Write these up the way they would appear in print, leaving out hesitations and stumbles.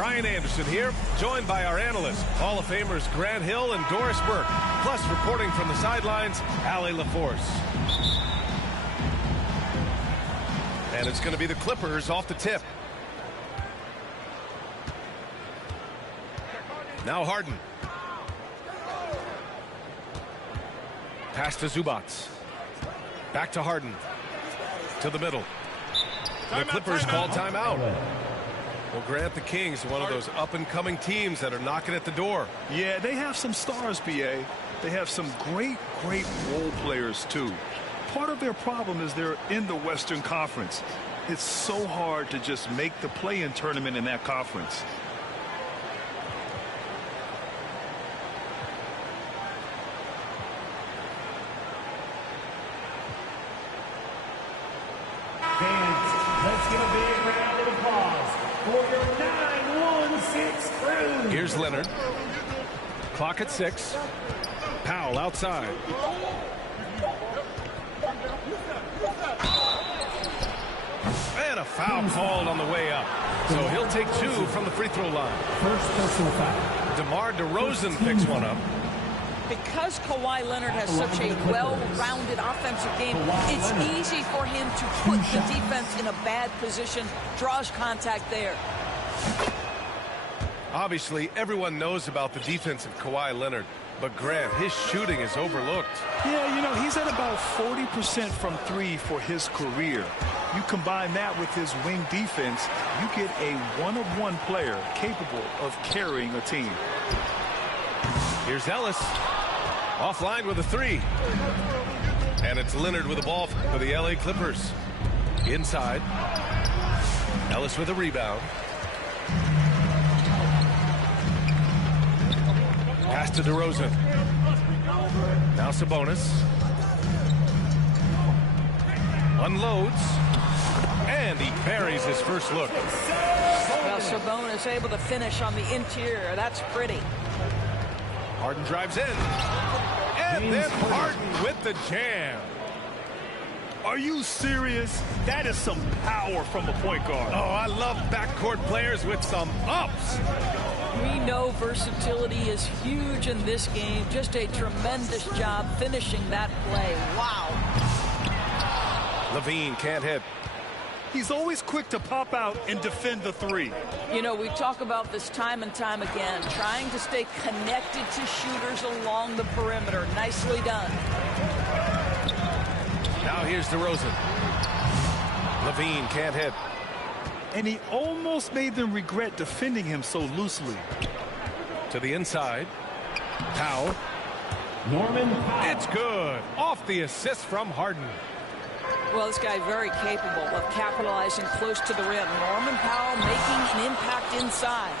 Brian Anderson here, joined by our analysts, Hall of Famers Grant Hill and Doris Burke, plus reporting from the sidelines, Allie LaForce. And it's going to be the Clippers off the tip. Now Harden. Pass to Zubats. Back to Harden. To the middle. The Clippers call timeout. Well, Grant, the Kings, one of those up-and-coming teams that are knocking at the door. Yeah, they have some stars, BA. They have some great role players, too. Part of their problem is they're in the Western Conference. It's so hard to just make the play-in tournament in that conference. Let's give a big round of applause for your 9-1-6 crew. Here's Leonard. Clock at 6. Powell outside. And a foul called on the way up. So he'll take 2 from the free throw line. First personal foul. DeMar DeRozan picks one up. Because Kawhi Leonard has such a well-rounded offensive game, it's easy for him to put the defense in a bad position, draws contact there. Obviously, everyone knows about the defense of Kawhi Leonard, but Grant, his shooting is overlooked. Yeah, you know, he's at about 40% from 3 for his career. You combine that with his wing defense, you get a one-of-one player capable of carrying a team. Here's Ellis. Offline with a 3. And it's Leonard with the ball for the LA Clippers. Inside. Ellis with a rebound. Pass to DeRozan. Now Sabonis. Unloads. And he buries his first look. Well, Sabonis able to finish on the interior. That's pretty. Harden drives in. And then Harden with the jam. Are you serious? That is some power from a point guard. Oh, I love backcourt players with some ups. We know versatility is huge in this game. Just a tremendous job finishing that play. Wow. Levine can't hit. He's always quick to pop out and defend the 3. You know, we talk about this time and time again, trying to stay connected to shooters along the perimeter. Nicely done. Now here's DeRozan. Levine can't hit. And he almost made them regret defending him so loosely. To the inside. Powell. Norman Powell. It's good. Off the assist from Harden. Well, this guy very capable of capitalizing close to the rim. Norman Powell making an impact inside.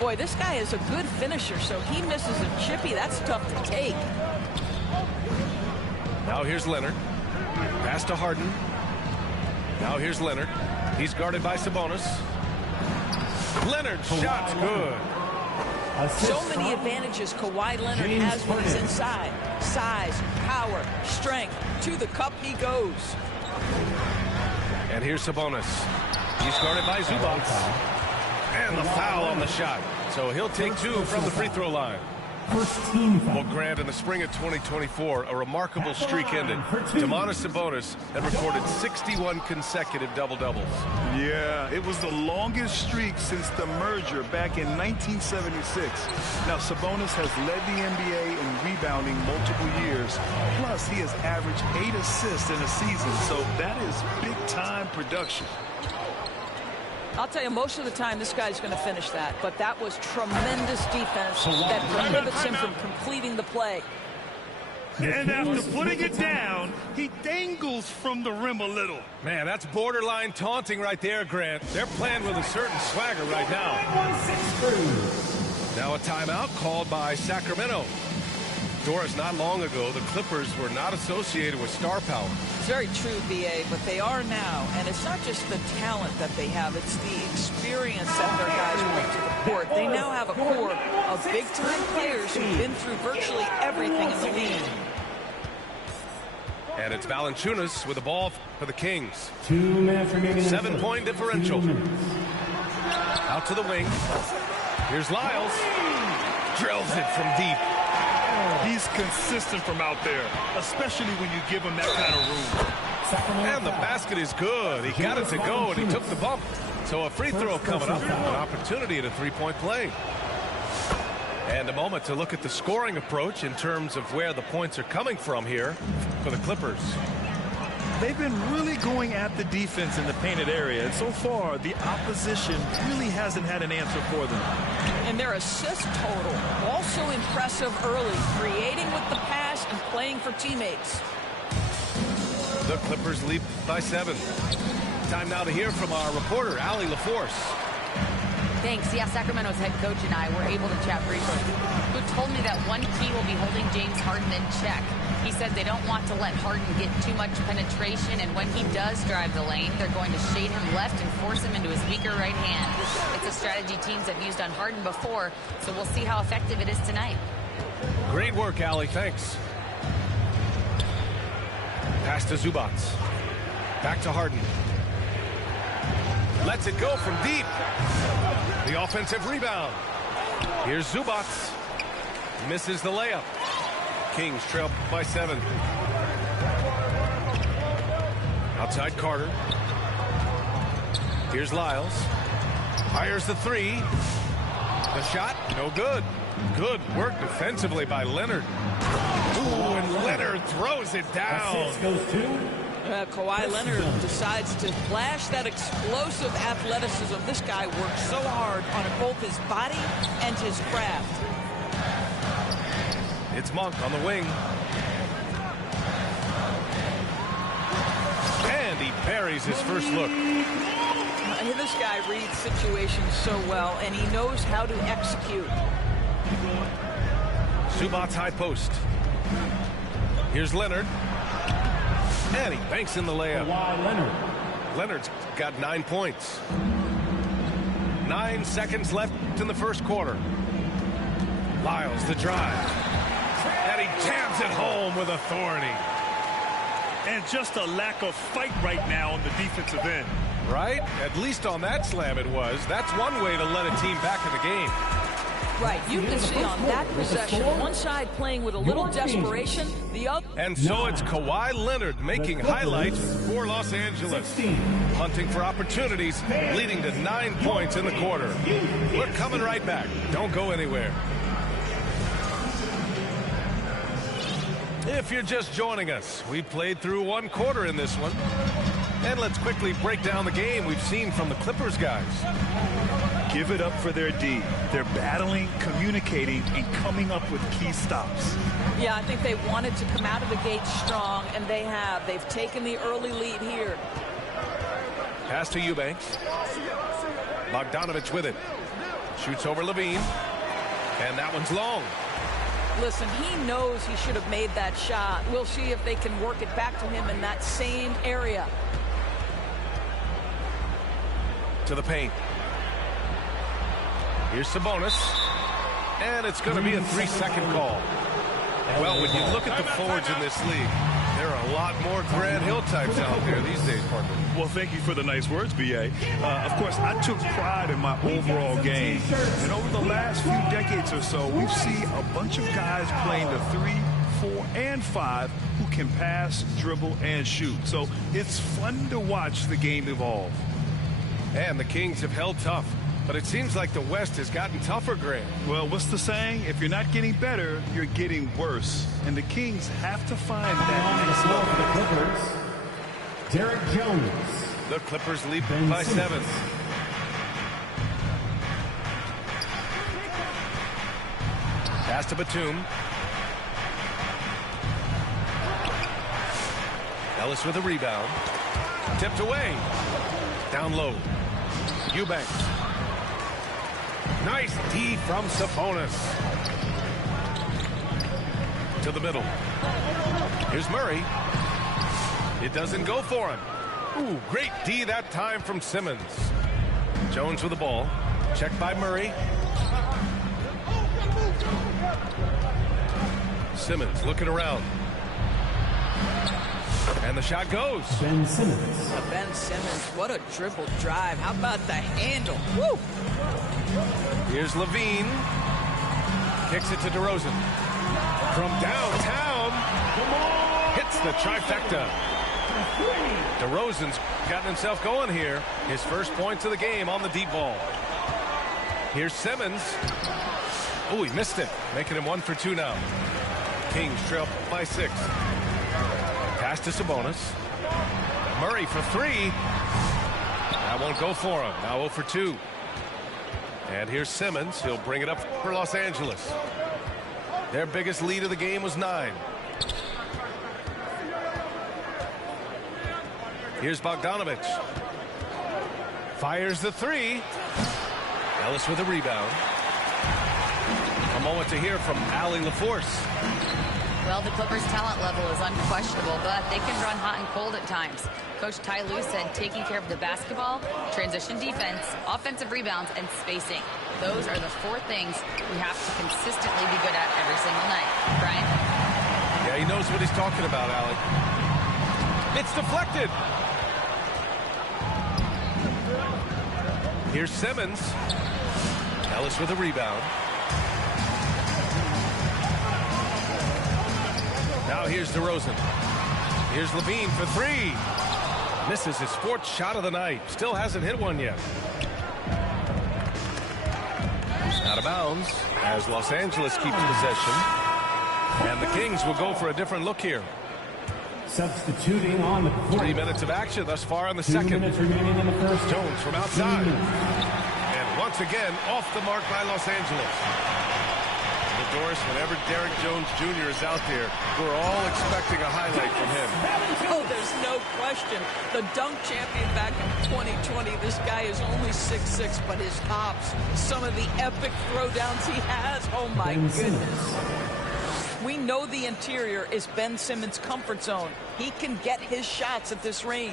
Boy, this guy is a good finisher, so he misses a chippy. That's tough to take. Now here's Leonard. Pass to Harden. Now here's Leonard. He's guarded by Sabonis. Leonard shot's good. So many advantages Kawhi Leonard has when he's inside. Size, power, strength. To the cup he goes. And here's Sabonis. He's guarded by Zubats. And the foul on the shot. So he'll take 2 from the free throw line. First team foul. Well, Grant, in the spring of 2024, a remarkable streak ended. Domantas Sabonis had recorded 61 consecutive double-doubles. Yeah, it was the longest streak since the merger back in 1976. Now, Sabonis has led the NBA in rebounding multiple years. Plus, he has averaged 8 assists in a season, so that is big-time production. I'll tell you, most of the time this guy's going to finish that, but that was tremendous defense that prohibits him from completing the play. And after putting it down, he dangles from the rim a little. Man, that's borderline taunting right there, Grant. They're playing with a certain swagger right now. Now a timeout called by Sacramento. Doris, not long ago, the Clippers were not associated with star power. It's very true, BA, but they are now. And it's not just the talent that they have, it's the experience that their guys bring to the court. They now have a core of big-time players who've been through virtually everything in the league. And it's Valanciunas with the ball for the Kings. 2 minutes remaining. 7-point differential. Out to the wing. Here's Lyles. Drills it from deep. He's consistent from out there, especially when you give him that kind of room. And the basket is good. He got it to go, and he took the bump. So a free throw coming up, an opportunity at a three-point play. And a moment to look at the scoring approach in terms of where the points are coming from here for the Clippers. They've been really going at the defense in the painted area, and so far the opposition really hasn't had an answer for them. And their assist total also impressive early, creating with the pass and playing for teammates. The Clippers lead by 7. Time now to hear from our reporter, Allie LaForce. Thanks. Yeah, Sacramento's head coach and I were able to chat briefly. Who told me that one key will be holding James Harden in check. He said they don't want to let Harden get too much penetration, and when he does drive the lane, they're going to shade him left and force him into his weaker right hand. It's a strategy teams have used on Harden before, so we'll see how effective it is tonight. Great work, Allie. Thanks. Pass to Zubac. Back to Harden. Lets it go from deep. The offensive rebound. Here's Zubac. Misses the layup. Kings trail by 7. Outside Carter. Lehere's Lyles. Fires the three. The shot, no good. Good work defensively by Leonard. Ooh, and Leonard throws it down. Kawhi Leonard decides to flash that explosive athleticism. This guy works so hard on both his body and his craft. It's Monk on the wing. And he parries his first look. This guy reads situations so well, and he knows how to execute. Zubac's high post. Here's Leonard. And he banks in the layup. Leonard's got 9 points. 9 seconds left in the first quarter. Lyles the drive. And he jams it home with authority. And just a lack of fight right now on the defensive end. Right? At least on that slam it was. That's one way to let a team back in the game. Right, you can see on that possession, one side playing with a little desperation, the other. And so it's Kawhi Leonard making highlights for Los Angeles. Hunting for opportunities, leading to 9 points in the quarter. We're coming right back. Don't go anywhere. If you're just joining us, we played through 1 quarter in this one. And let's quickly break down the game we've seen from the Clippers guys. Give it up for their D. They're battling, communicating, and coming up with key stops. Yeah, I think they wanted to come out of the gate strong, and they have. They've taken the early lead here. Pass to Eubanks. Bogdanovich with it. Shoots over Levine. And that one's long. Listen, he knows he should have made that shot. We'll see if they can work it back to him in that same area. To the paint. Here's Sabonis. And it's going to be a 3-second call. Well, when you look at the forwards in this league, there are a lot more Grant Hill types out there these days, Parker. Well, thank you for the nice words, B.A. Of course, I took pride in my overall game. And over the last few decades or so, we've seen a bunch of guys playing the 3, 4, and 5 who can pass, dribble, and shoot. So it's fun to watch the game evolve. And the Kings have held tough. But it seems like the West has gotten tougher, Grant. Well, what's the saying? If you're not getting better, you're getting worse. And the Kings have to find that next level. Derek Jones. The Clippers lead by 7. Pass to Batum. Ellis with a rebound. Tipped away. Down low. Eubanks. Nice D from Sabonis. To the middle. Here's Murray. It doesn't go for him. Ooh, great D that time from Simmons. Jones with the ball. Checked by Murray. Simmons looking around. And the shot goes. Ben Simmons. Ben Simmons, what a dribble drive. How about the handle? Woo! Here's Levine. Kicks it to DeRozan. From downtown. Hits the trifecta. DeRozan's gotten himself going here. His first points of the game on the deep ball. Here's Simmons. Oh, he missed it. Making him 1 for 2 now. Kings trail by 6. Pass to Sabonis. Murray for 3. That won't go for him. Now 0 for 2. And here's Simmons. He'll bring it up for Los Angeles. Their biggest lead of the game was 9. Here's Bogdanovich. Fires the 3. Ellis with a rebound. A moment to hear from Allie LaForce. Well, the Clippers' talent level is unquestionable, but they can run hot and cold at times. Coach Ty Lue said taking care of the basketball, transition defense, offensive rebounds, and spacing. Those are the 4 things we have to consistently be good at every single night. Brian? Yeah, he knows what he's talking about, Allie. It's deflected. Here's Simmons. Ellis with a rebound. Now here's DeRozan. Here's Levine for 3. Misses his 4th shot of the night. Still hasn't hit one yet. Out of bounds as Los Angeles keeps possession. And the Kings will go for a different look here. Substituting on the court. 3 minutes of action thus far in the 2 second. minutes remaining in the first. Jones from outside. And once again, off the mark by Los Angeles. Doris, whenever Derek Jones Jr. is out there, we're all expecting a highlight from him. Oh, there's no question. The dunk champion back in 2020, this guy is only 6'6", but his hops, some of the epic throwdowns he has, oh my goodness. We know the interior is Ben Simmons' comfort zone. He can get his shots at this range.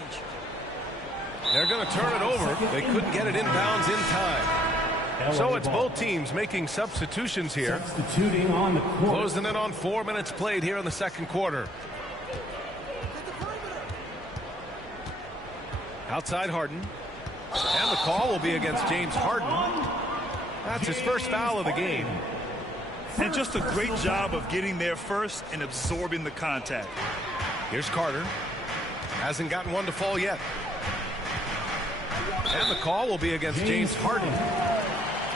They're going to turn it over. They couldn't get it inbounds in time. So it's both teams making substitutions here. Substituting on the court. Closing in on 4 minutes played here in the second quarter. Outside Harden. And the call will be against James Harden. That's his first foul of the game. And just a great job of getting there first and absorbing the contact. Here's Carter. Hasn't gotten one to fall yet. And the call will be against James Harden.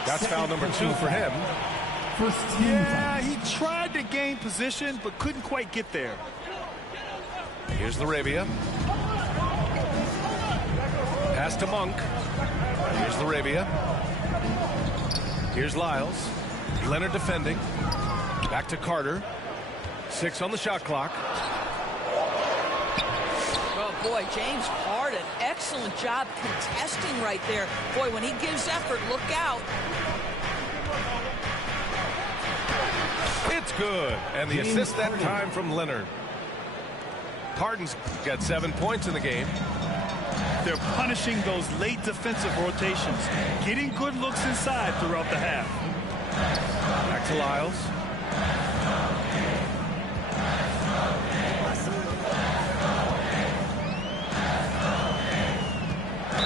That's foul number 2 for him. Yeah, he tried to gain position, but couldn't quite get there. Here's Larabia. Pass to Monk. Here's Larabia. Here's Lyles. Leonard defending. Back to Carter. 6 on the shot clock. Oh, boy, James Harden, excellent job contesting right there. Boy, when he gives effort, look out. It's good. And the assist that time from Leonard. Harden's got 7 points in the game. They're punishing those late defensive rotations, getting good looks inside throughout the half. Back to Lyles.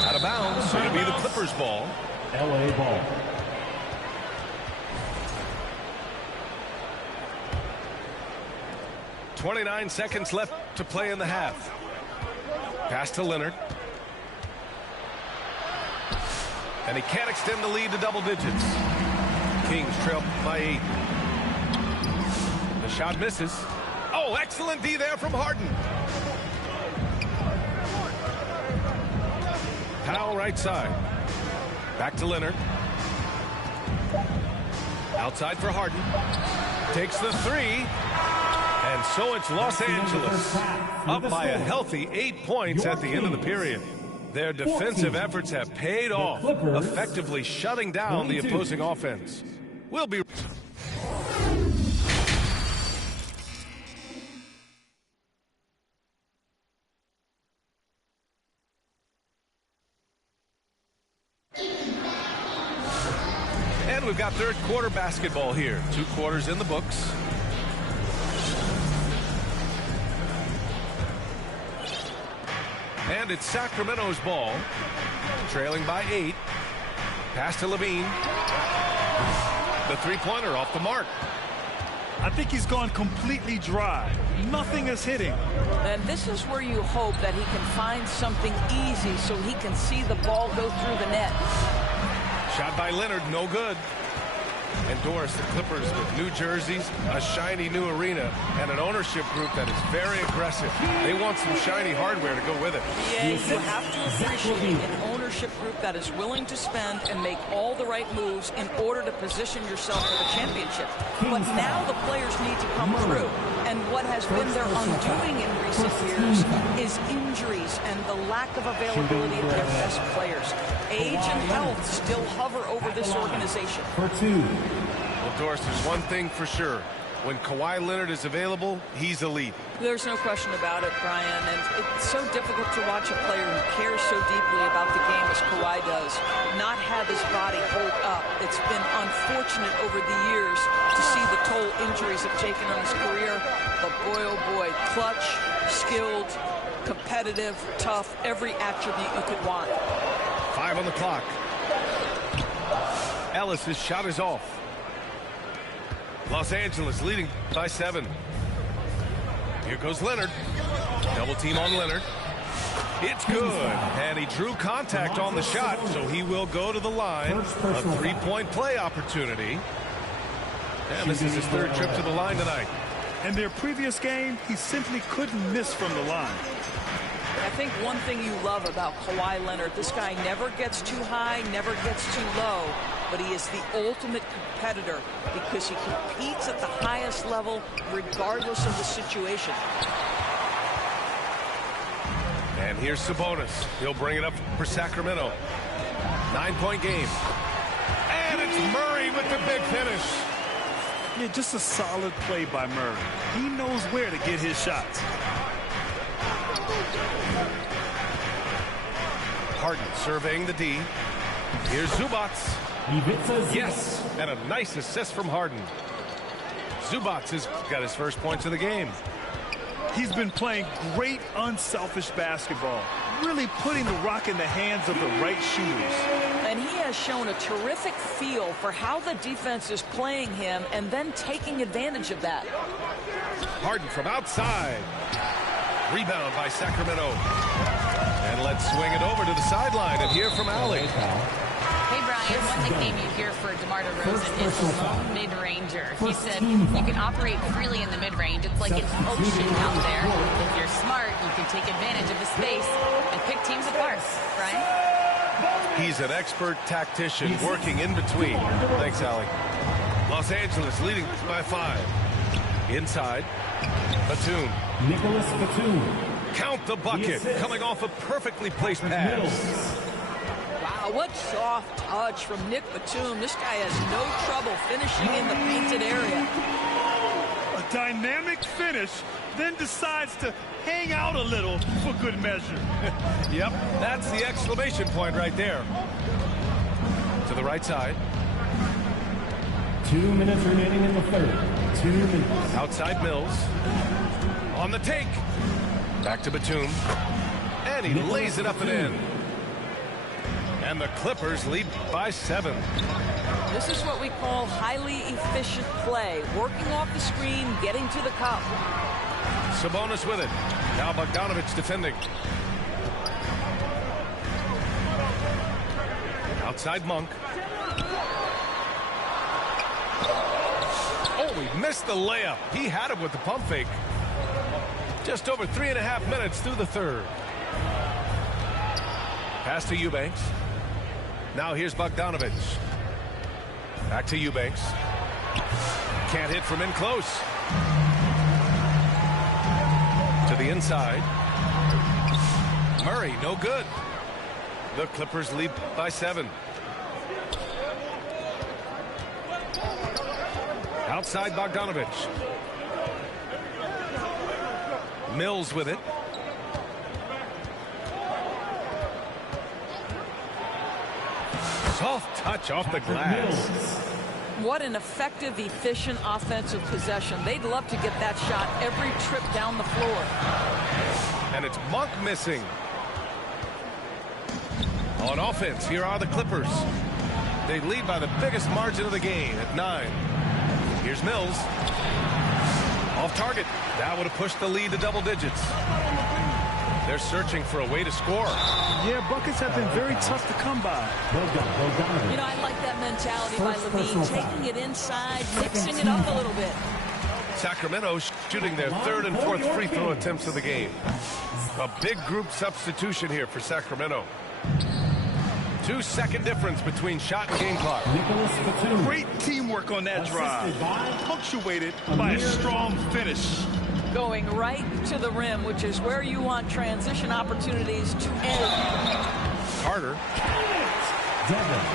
Out of bounds, so it'll be the Clippers' ball. LA ball. .29 seconds left to play in the half. Pass to Leonard. And he can't extend the lead to double digits. Kings trail by 8. The shot misses. Oh, excellent D there from Harden. Powell right side. Back to Leonard. Outside for Harden. Takes the 3. And so it's Los Angeles up by a healthy 8 points at the end of the period. Their defensive efforts have paid off, effectively shutting down the opposing offense. We'll be... And we've got third quarter basketball here. 2 quarters in the books. And it's Sacramento's ball. Trailing by 8. Pass to Levine. The three-pointer off the mark. I think he's gone completely dry. Nothing is hitting. And this is where you hope that he can find something easy so he can see the ball go through the net. Shot by Leonard, no good. And Doris, the Clippers with new jerseys, a shiny new arena, and an ownership group that is very aggressive. They want some shiny hardware to go with it. Yeah, you have to appreciate an ownership group that is willing to spend and make all the right moves in order to position yourself for the championship. But now the players need to come through. And what has been their undoing in recent years is injuries and the lack of availability of their best players. Age and health still hover over this organization. For 2. Well, Doris, there's one thing for sure. When Kawhi Leonard is available, he's elite. There's no question about it, Brian. And it's so difficult to watch a player who cares so deeply about the game as Kawhi does not have his body hold up. It's been unfortunate over the years to see the toll injuries have taken on his career. But boy, oh boy, clutch, skilled, competitive, tough, every attribute you could want. 5 on the clock. Ellis' shot is off. Los Angeles leading by 7. Here goes Leonard. Double team on Leonard. It's good. And he drew contact on the shot, so he will go to the line. A three-point play opportunity. And this is his 3rd trip to the line tonight. In their previous game, he simply couldn't miss from the line. I think one thing you love about Kawhi Leonard, this guy never gets too high, never gets too low, but he is the ultimate competitor because he competes at the highest level regardless of the situation. And here's Sabonis. He'll bring it up for Sacramento. 9-point game. And it's Murray with the big finish. Yeah, just a solid play by Murray. He knows where to get his shots. Harden surveying the D. Here's Zubats. Yes, and a nice assist from Harden. Zubats has got his first points of the game. He's been playing great unselfish basketball, really putting the rock in the hands of the right shooters. And he has shown a terrific feel for how the defense is playing him and then taking advantage of that. Harden from outside. Rebound by Sacramento. And let's swing it over to the sideline and hear from Allie. Hey, Brian, one nickname you hear for DeMar DeRozan is the lone mid-ranger. He said you can operate freely in the mid-range. It's like an ocean out there. If you're smart, you can take advantage of the space and pick teams apart. Brian? He's an expert tactician working in between. Thanks, Allie. Los Angeles leading by 5. Inside. Batum. Nicholas Batum. Count the bucket. Coming off a perfectly placed pass. Wow, what soft touch from Nick Batum. This guy has no trouble finishing in the painted area. A dynamic finish, then decides to hang out a little for good measure. Yep, that's the exclamation point right there. To the right side. 2 minutes remaining in the 3rd. 2 minutes. Outside Mills. On the take. Back to Batum. And he lays it up and in. And the Clippers lead by 7. This is what we call highly efficient play. Working off the screen, getting to the cup. Sabonis with it. Now Bogdanovich defending. Outside Monk. Oh, he missed the layup. He had it with the pump fake. Just over 3.5 minutes through the 3rd. Pass to Eubanks. Now here's Bogdanovich. Back to Eubanks. Can't hit from in close. To the inside. Murray, no good. The Clippers lead by 7. Outside Bogdanovich. Mills with it. Soft touch off the glass. What an effective, efficient offensive possession. They'd love to get that shot every trip down the floor. And it's Monk missing. On offense, here are the Clippers. They lead by the biggest margin of the game at 9. Here's Mills. Off target. That would have pushed the lead to double digits. They're searching for a way to score. Yeah, buckets have been very tough to come by. You know, I like that mentality by Levine, taking it inside, mixing it up a little bit. Sacramento shooting their 3rd and 4th free throw attempts of the game. A big group substitution here for Sacramento. 2-second difference between shot and game clock. Great teamwork on that drive, punctuated by a strong finish. Going right to the rim, which is where you want transition opportunities to end. Carter.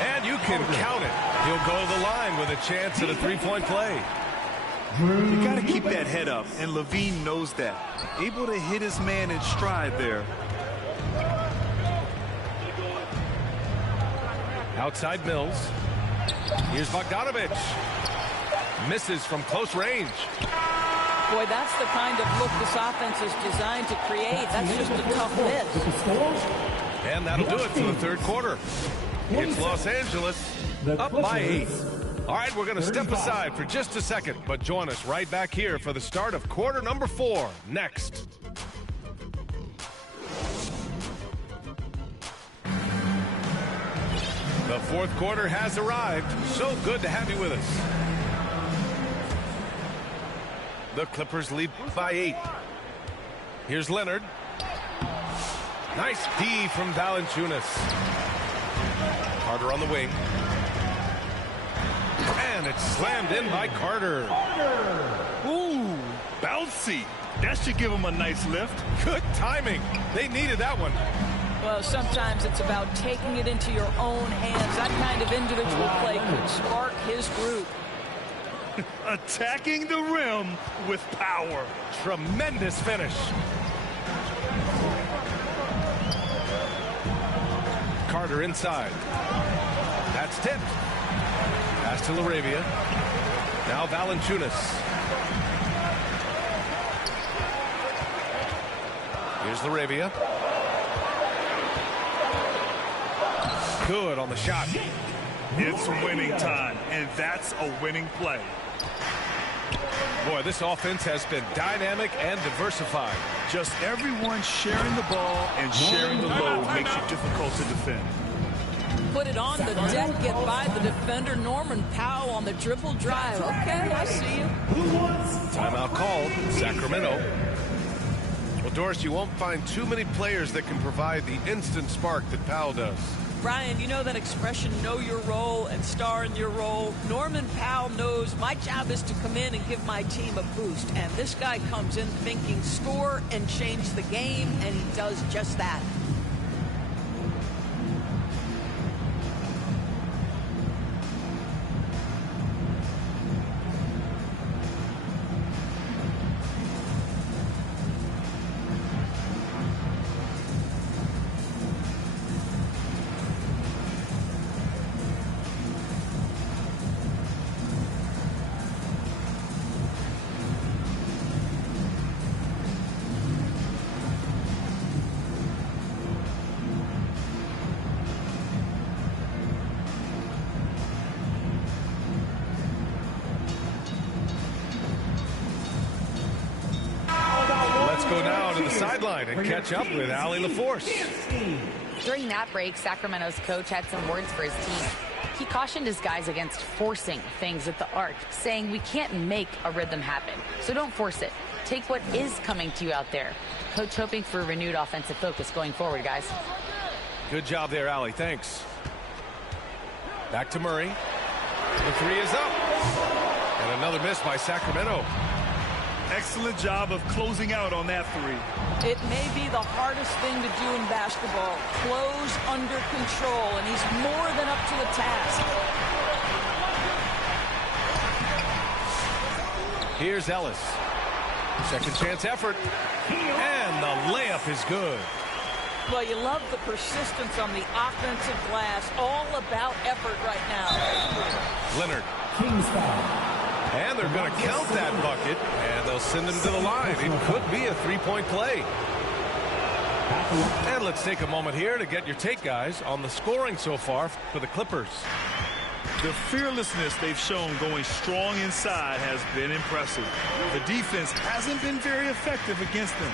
And you can count it. He'll go to the line with a chance at a three-point play. You got to keep that head up, and Levine knows that. Able to hit his man in stride there. Outside Mills. Here's Bogdanovich. Misses from close range. Boy, that's the kind of look this offense is designed to create. That's just a tough miss. And that'll do it for the 3rd quarter. It's Los Angeles up by 8. All right, we're going to step aside for just a second, but join us right back here for the start of quarter number 4 next. The 4th quarter has arrived. So good to have you with us. The Clippers lead by 8. Here's Leonard. Nice D from Valanciunas. Carter on the wing. And it's slammed in by Carter. Ooh, bouncy. That should give him a nice lift. Good timing. They needed that one. Well, sometimes it's about taking it into your own hands. That kind of individual play could spark his group. Attacking the rim with power. Tremendous finish. Carter inside. That's tipped. Pass to LaRavia. Now Valanciunas. Here's LaRavia. Good on the shot. It's winning time, and that's a winning play. Boy, this offense has been dynamic and diversified. Just everyone sharing the ball and sharing the load makes it difficult to defend. Put it on the deck, get by the defender. Norman Powell on the dribble drive. Okay, I see you. Timeout called, Sacramento. Well, Doris, you won't find too many players that can provide the instant spark that Powell does. Brian, you know that expression, know your role and star in your role. Norman Powell knows my job is to come in and give my team a boost. And this guy comes in thinking score and change the game, and he does just that. Sideline and catch up with Allie LaForce. During that break, Sacramento's coach had some words for his team. He cautioned his guys against forcing things at the arc, saying we can't make a rhythm happen, so don't force it. Take what is coming to you out there. Coach hoping for a renewed offensive focus going forward, guys. Good job there, Allie. Thanks. Back to Murray. The three is up. And another miss by Sacramento. Excellent job of closing out on that three. It may be the hardest thing to do in basketball. Close under control, and he's more than up to the task. Here's Ellis. Second chance effort. And the layup is good. Well, you love the persistence on the offensive glass. All about effort right now. Leonard. And they're going to count that bucket, and they'll send him to the line. It could be a three-point play. And let's take a moment here to get your take, guys, on the scoring so far for the Clippers. The fearlessness they've shown going strong inside has been impressive. The defense hasn't been very effective against them.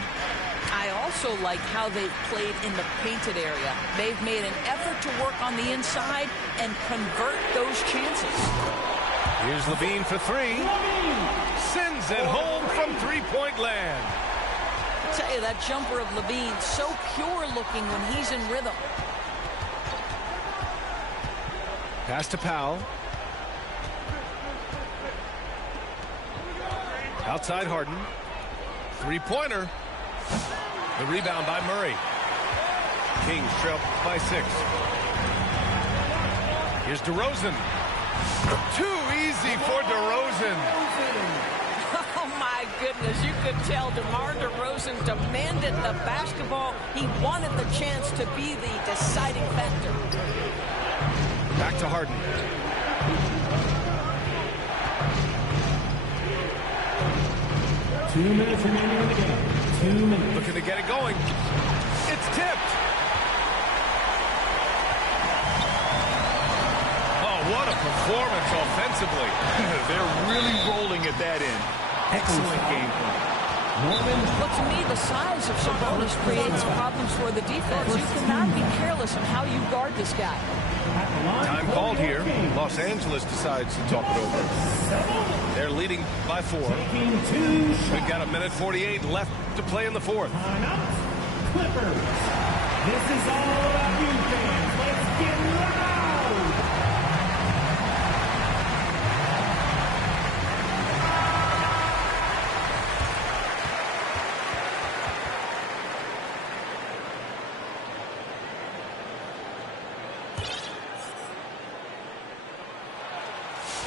I also like how they've played in the painted area. They've made an effort to work on the inside and convert those chances. Here's Levine for three. Sends it home from three-point land. I tell you, that jumper of Levine, so pure looking when he's in rhythm. Pass to Powell. Outside Harden. Three-pointer. The rebound by Murray. Kings trail by 6. Here's DeRozan. Too easy for DeRozan. Oh, my goodness. You could tell DeMar DeRozan demanded the basketball. He wanted the chance to be the deciding factor. Back to Harden. Two minutes remaining in the game. 2 minutes. Looking to get it going. It's tipped. Oh, what a performance offensively. They're really rolling at that end. Excellent game plan. But to me, the size of Sabonis creates problems for the defense. You cannot be careless in how you guard this guy. Time called here. Los Angeles decides to talk it over. They're leading by 4. We've got 1:48 left to play in the 4th. Timeout. Clippers. This is all about you fans. Let's get loud.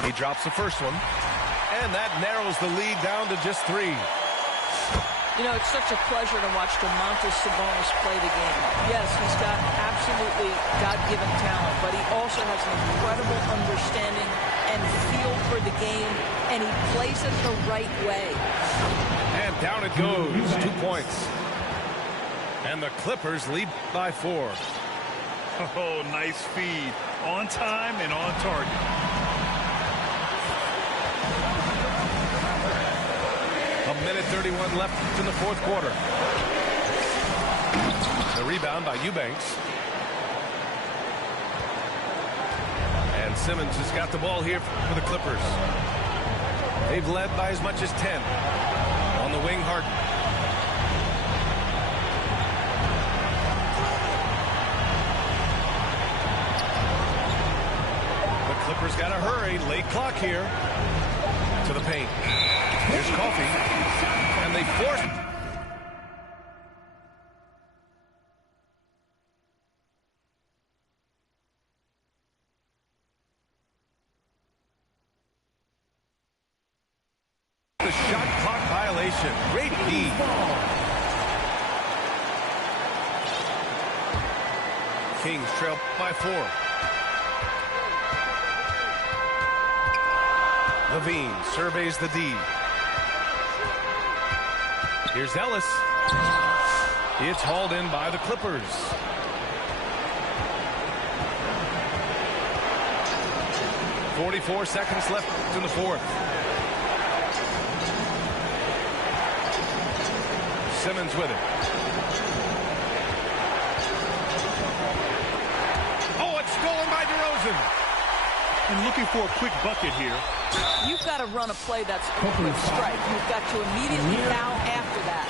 He drops the first one. And that narrows the lead down to just 3. You know, it's such a pleasure to watch Domantas Sabonis play the game. Yes, he's got absolutely God-given talent, but he also has an incredible understanding and feel for the game, and he plays it the right way. And down it goes. 2 points. And the Clippers lead by 4. Oh, nice feed. On time and on target. A minute 31 left in the 4th quarter. The rebound by Eubanks. And Simmons has got the ball here for the Clippers. They've led by as much as 10. On the wing, Harden. The Clippers got to hurry. Late clock here. To the paint. Here's Coffey. And they force. The shot clock violation. Great D. Kings trail by 4. Levine surveys the D. Here's Ellis. It's hauled in by the Clippers. .44 seconds left in the 4th. Simmons with it. Oh, it's stolen by DeRozan. And looking for a quick bucket here. You've got to run a play that's a quick strike. You've got to immediately foul after that.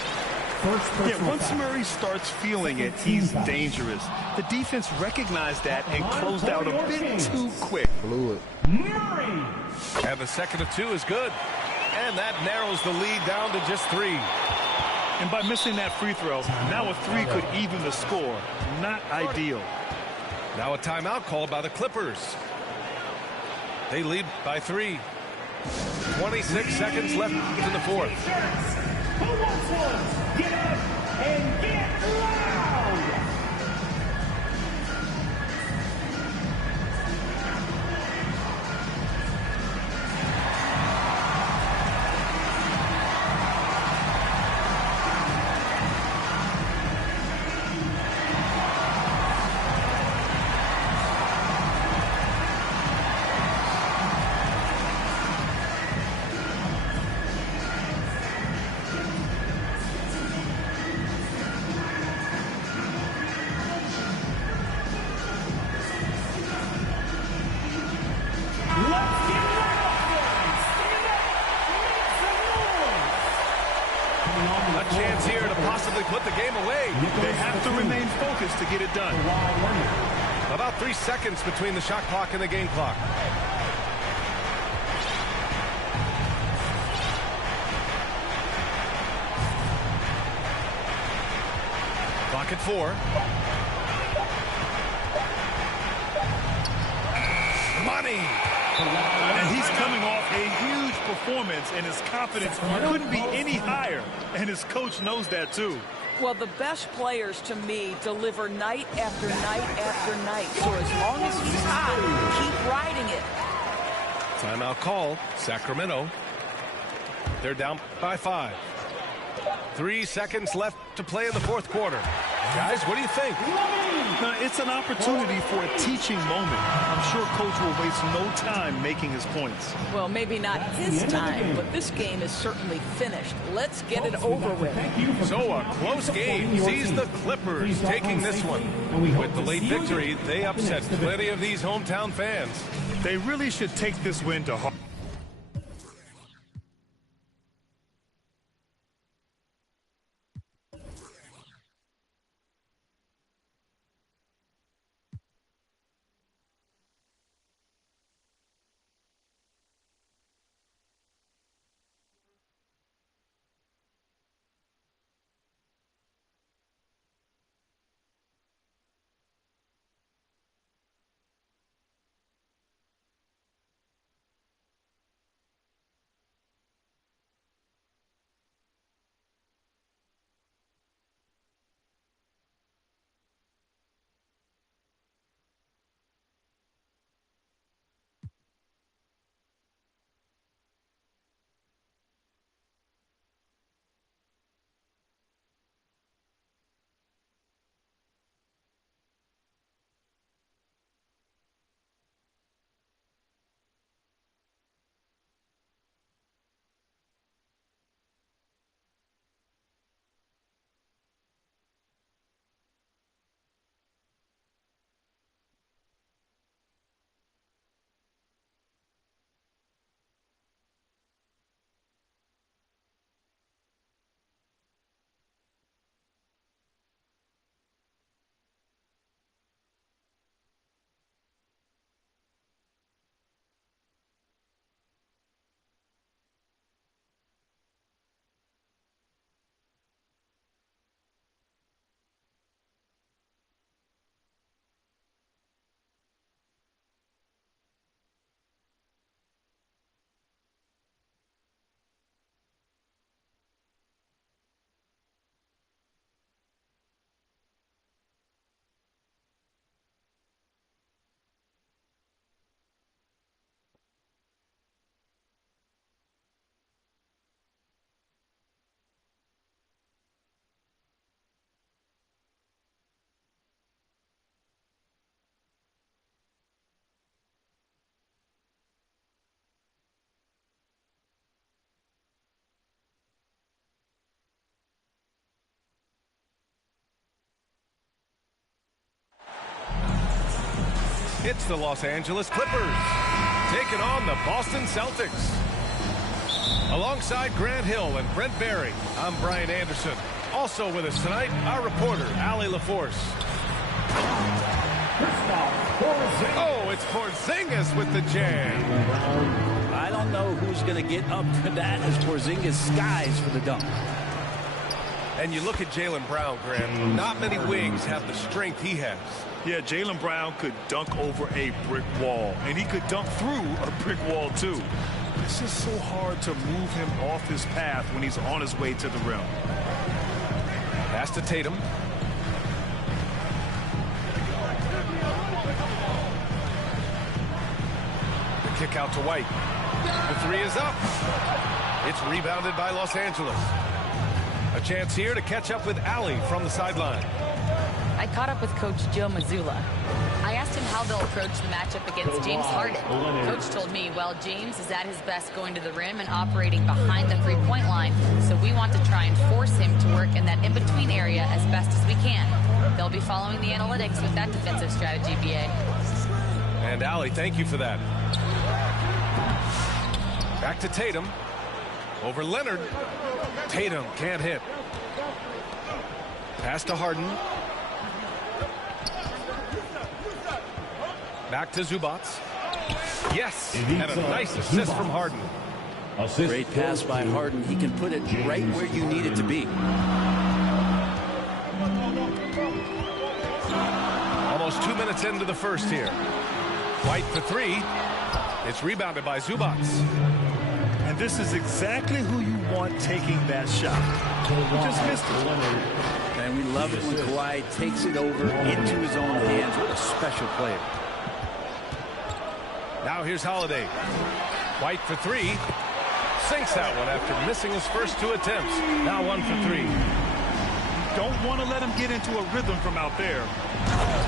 Yeah, once Murray starts feeling it, he's dangerous. The defense recognized that and closed out a bit too quick. Blew it. Murray. And the second of 2 is good. And that narrows the lead down to just 3. And by missing that free throw, now a 3 could even the score. Not ideal. Now a timeout called by the Clippers. They lead by 3. 26 seconds left in the 4th. Who wants one? Get up and get loud. possibly put the game away. They have to remain focused to get it done. About 3 seconds between the shot clock and the game clock. Clock at 4. Money! And he's coming off a huge performance, and his confidence couldn't be any higher. And his coach knows that, too. Well, the best players, to me, deliver night after night after night. So as long as he's hot, keep riding it. Timeout call, Sacramento. They're down by 5. 3 seconds left to play in the fourth quarter. Guys, what do you think? Now, it's an opportunity for a teaching moment. I'm sure Coach will waste no time making his points. Well, maybe not his time, but this game is certainly finished. Let's get it over with. So a close game sees the Clippers taking this one. With the late victory, they upset plenty of these hometown fans. They really should take this win to heart. It's the Los Angeles Clippers taking on the Boston Celtics. Alongside Grant Hill and Brent Barry, I'm Brian Anderson. Also with us tonight, our reporter, Allie LaForce. Oh, it's Porzingis with the jam. I don't know who's going to get up for that as Porzingis skies for the dunk. And you look at Jaylen Brown, Grant. Not many wings have the strength he has. Yeah, Jaylen Brown could dunk over a brick wall, and he could dunk through a brick wall, too. It's just so hard to move him off his path when he's on his way to the rim. Pass to Tatum. The kick out to White. The three is up. It's rebounded by Los Angeles. A chance here to catch up with Allie from the sideline. I caught up with Coach Joe Mazzulla. I asked him how they'll approach the matchup against James Harden. Coach told me, well, James is at his best going to the rim and operating behind the three-point line, so we want to try and force him to work in that in-between area as best as we can. They'll be following the analytics with that defensive strategy, BA. And Allie, thank you for that. Back to Tatum. Over Leonard. Tatum can't hit. Pass to Harden. Back to Zubats. Yes, and a nice assist from Harden. Great pass by Harden. He can put it right where you need it to be. Almost 2 minutes into the first here. White for three. It's rebounded by Zubats. And this is exactly who you want taking that shot. He just missed it. And we love it when Kawhi takes it over into his own hands. What a special player. Now here's Holiday. White for three. Sinks that one after missing his first 2 attempts. Now 1 for 3. Don't want to let him get into a rhythm from out there.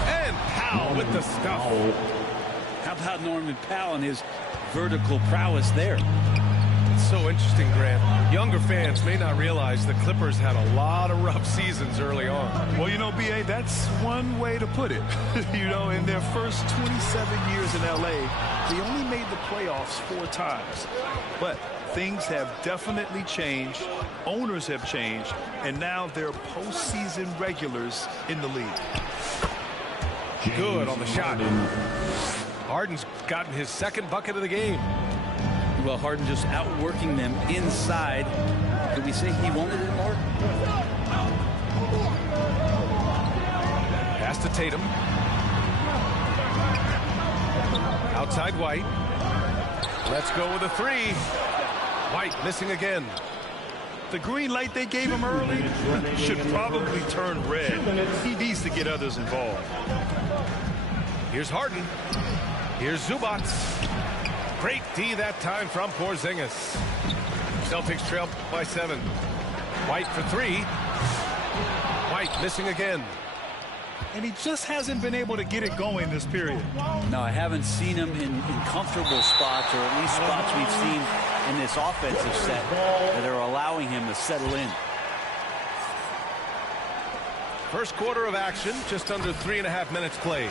And Powell with the stuff. How about Norman Powell and his vertical prowess there? It's so interesting, Grant. Younger fans may not realize the Clippers had a lot of rough seasons early on. Well, you know, B.A., that's one way to put it. You know, in their first 27 years in L.A., they only made the playoffs 4 times. But things have definitely changed. Owners have changed. And now they're postseason regulars in the league. Good on the shot. Harden's gotten his second bucket of the game. Well, Harden just outworking them inside. Could we say he wanted it more? Pass to Tatum. Outside White. Let's go with a three. White missing again. The green light they gave him early should probably turn red. He needs to get others involved. Here's Harden. Here's Zubats. Great D that time from Porzingis. Celtics trail by 7. White for three. White missing again. And he just hasn't been able to get it going this period. No, I haven't seen him in comfortable spots, or at least spots we've seen in this offensive set that are allowing him to settle in. First quarter of action, just under 3.5 minutes played.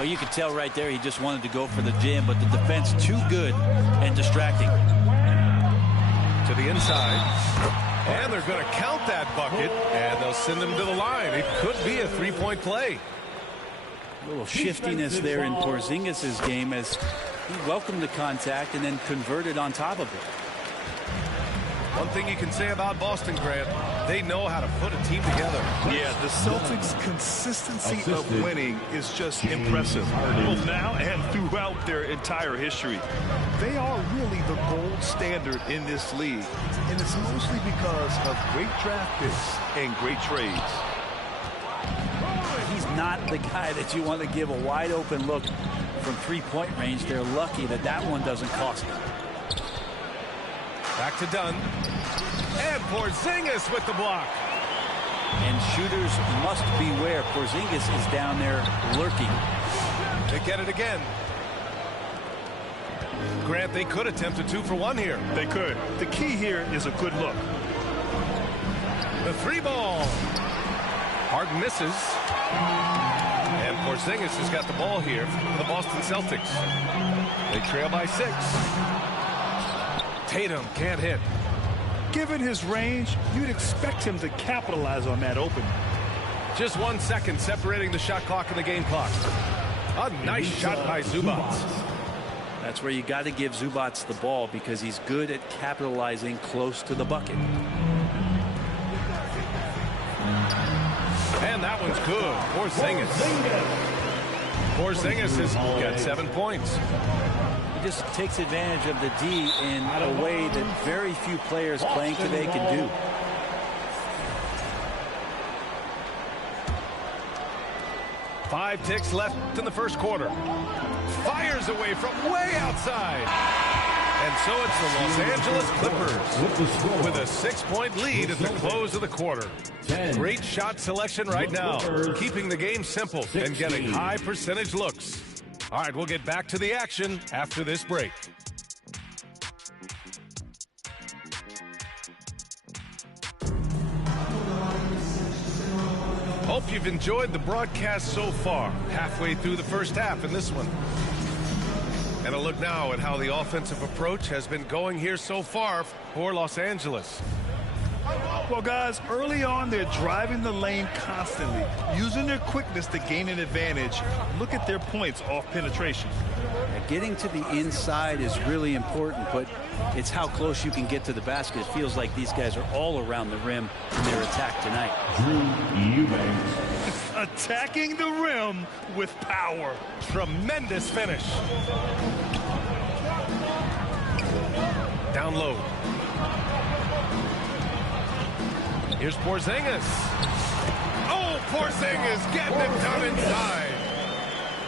Oh, you could tell right there he just wanted to go for the jam, but the defense too good and distracting. To the inside. And they're going to count that bucket, and they'll send him to the line. It could be a three-point play. A little shiftiness there in Porzingis' game as he welcomed the contact and then converted on top of it. One thing you can say about Boston, Grant, they know how to put a team together. Yeah, the Celtics' consistency of winning is just impressive, both now and throughout their entire history. They are really the gold standard in this league, and it's mostly because of great draft picks and great trades. He's not the guy that you want to give a wide open look from three-point range. They're lucky that that one doesn't cost them. Back to Dunn. And Porzingis with the block. And shooters must beware. Porzingis is down there lurking. They get it again. Grant, they could attempt a 2-for-1 here. They could. The key here is a good look. The three ball. Harden misses. And Porzingis has got the ball here for the Boston Celtics. They trail by 6. Tatum can't hit. Given his range, you'd expect him to capitalize on that opening. Just 1 second separating the shot clock and the game clock. A nice shot by Zubats. That's where you got to give Zubats the ball because he's good at capitalizing close to the bucket. And that one's good. Porzingis has got 7 points. He just takes advantage of the D in a way that very few players playing today can do. Five ticks left in the first quarter. Fires away from way outside. And so it's the Los Angeles Clippers with a 6-point lead at the close of the quarter. Great shot selection right now, keeping the game simple and getting high percentage looks. All right, we'll get back to the action after this break. Hope you've enjoyed the broadcast so far, halfway through the first half in this one. And a look now at how the offensive approach has been going here so far for Los Angeles. Well, guys, early on, they're driving the lane constantly, using their quickness to gain an advantage. Look at their points off penetration. Getting to the inside is really important, but it's how close you can get to the basket. It feels like these guys are all around the rim in their attack tonight. Attacking the rim with power. Tremendous finish. Down low. Here's Porzingis. Oh, Porzingis getting it done inside.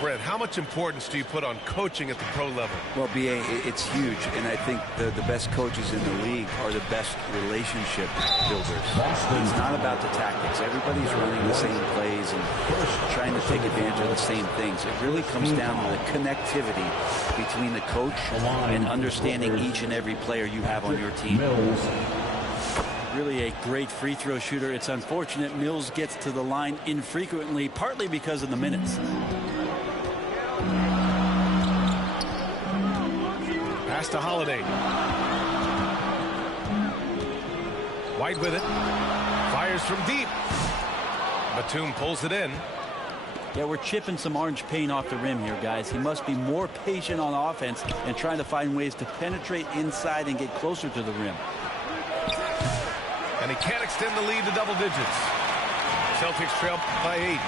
Brett, how much importance do you put on coaching at the pro level? Well, B.A., it's huge, and I think the best coaches in the league are the best relationship builders. It's not about the tactics. Everybody's running the same plays and trying to take advantage of the same things. It really comes down to the connectivity between the coach and understanding each and every player you have on your team. Really a great free throw shooter. It's unfortunate Mills gets to the line infrequently, partly because of the minutes. Pass to Holiday. White with it. Fires from deep. Batum pulls it in. Yeah, we're chipping some orange paint off the rim here, guys. He must be more patient on offense and trying to find ways to penetrate inside and get closer to the rim. And he can't extend the lead to double digits. Celtics trail by 8.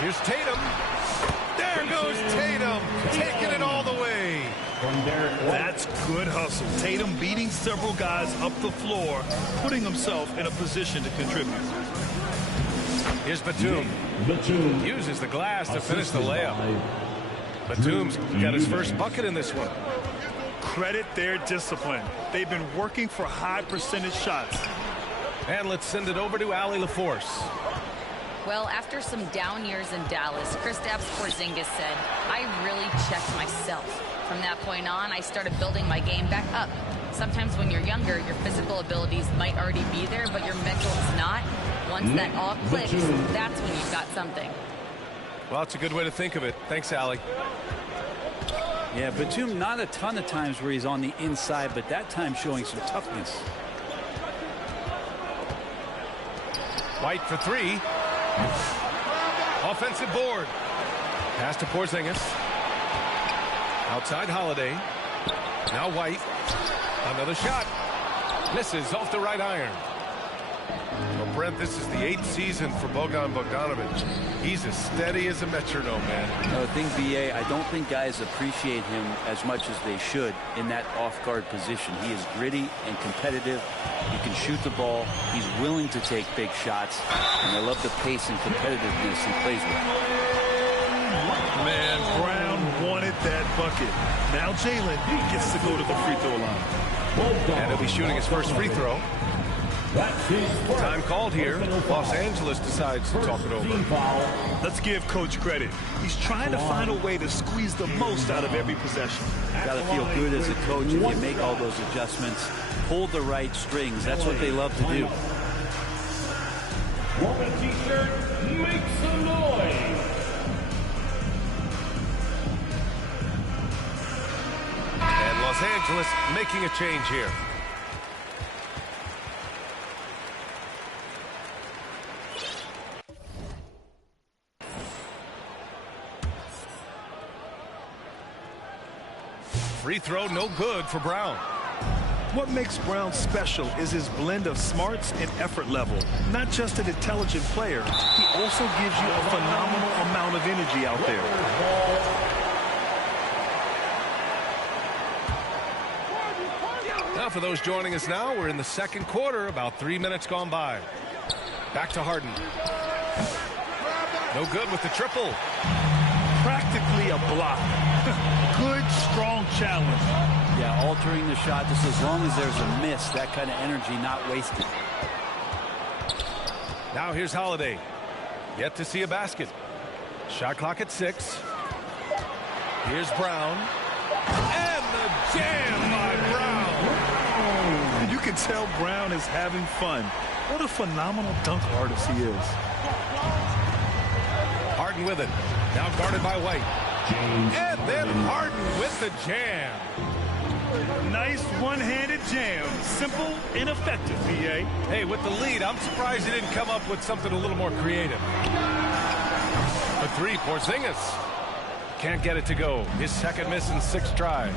Here's Tatum. There goes Tatum, taking it all the way. That's good hustle. Tatum beating several guys up the floor, putting himself in a position to contribute. Here's Batum. Uses the glass to finish the layup. Batum's got his first bucket in this one. Credit their discipline. They've been working for high percentage shots. And let's send it over to Allie LaForce. Well, after some down years in Dallas, Kristaps Porzingis said, I really checked myself. From that point on, I started building my game back up. Sometimes when you're younger, your physical abilities might already be there, but your mental is not. Once that all clicks, that's when you've got something. Well, it's a good way to think of it. Thanks, Allie. Yeah, Batum not a ton of times where he's on the inside, but that time showing some toughness. White for 3. Offensive board. Pass to Porzingis. Outside Holiday. Now White. Another shot. Misses off the right iron. Well, Brent, this is the 8th season for Bogdan Bogdanovic. He's as steady as a metronome, man. No, thing, B.A., I don't think guys appreciate him as much as they should in that off-guard position. He is gritty and competitive. He can shoot the ball. He's willing to take big shots. And I love the pace and competitiveness he plays with. Man, Brown wanted that bucket. Now Jalen gets to go to the free throw line. And he'll be shooting his first free throw. Time called here. Los Angeles decides to talk it over. Let's give Coach credit. He's trying to find a way to squeeze the most out of every possession. Got to feel good as a coach if you make all those adjustments. Pull the right strings. That's what they love to do. Woman t-shirt, make some noise. And Los Angeles making a change here. Free throw no good for Brown. What makes Brown special is his blend of smarts and effort level. Not just an intelligent player, he also gives you a phenomenal amount of energy out there. Now for those joining us now, we're in the second quarter, about 3 minutes gone by. Back to Harden. No good with the triple. Practically a block. Good, strong challenge. Yeah, altering the shot just as long as there's a miss. That kind of energy not wasted. Now here's Holiday. Yet to see a basket. Shot clock at 6. Here's Brown. And the jam by Brown. You can tell Brown is having fun. What a phenomenal dunk artist he is. Harden with it. Now guarded by White. And then Harden with the jam. Nice one-handed jam. Simple and effective, VA. Hey, with the lead, I'm surprised he didn't come up with something a little more creative. A three, Porzingis. Can't get it to go. His second miss in 6 tries.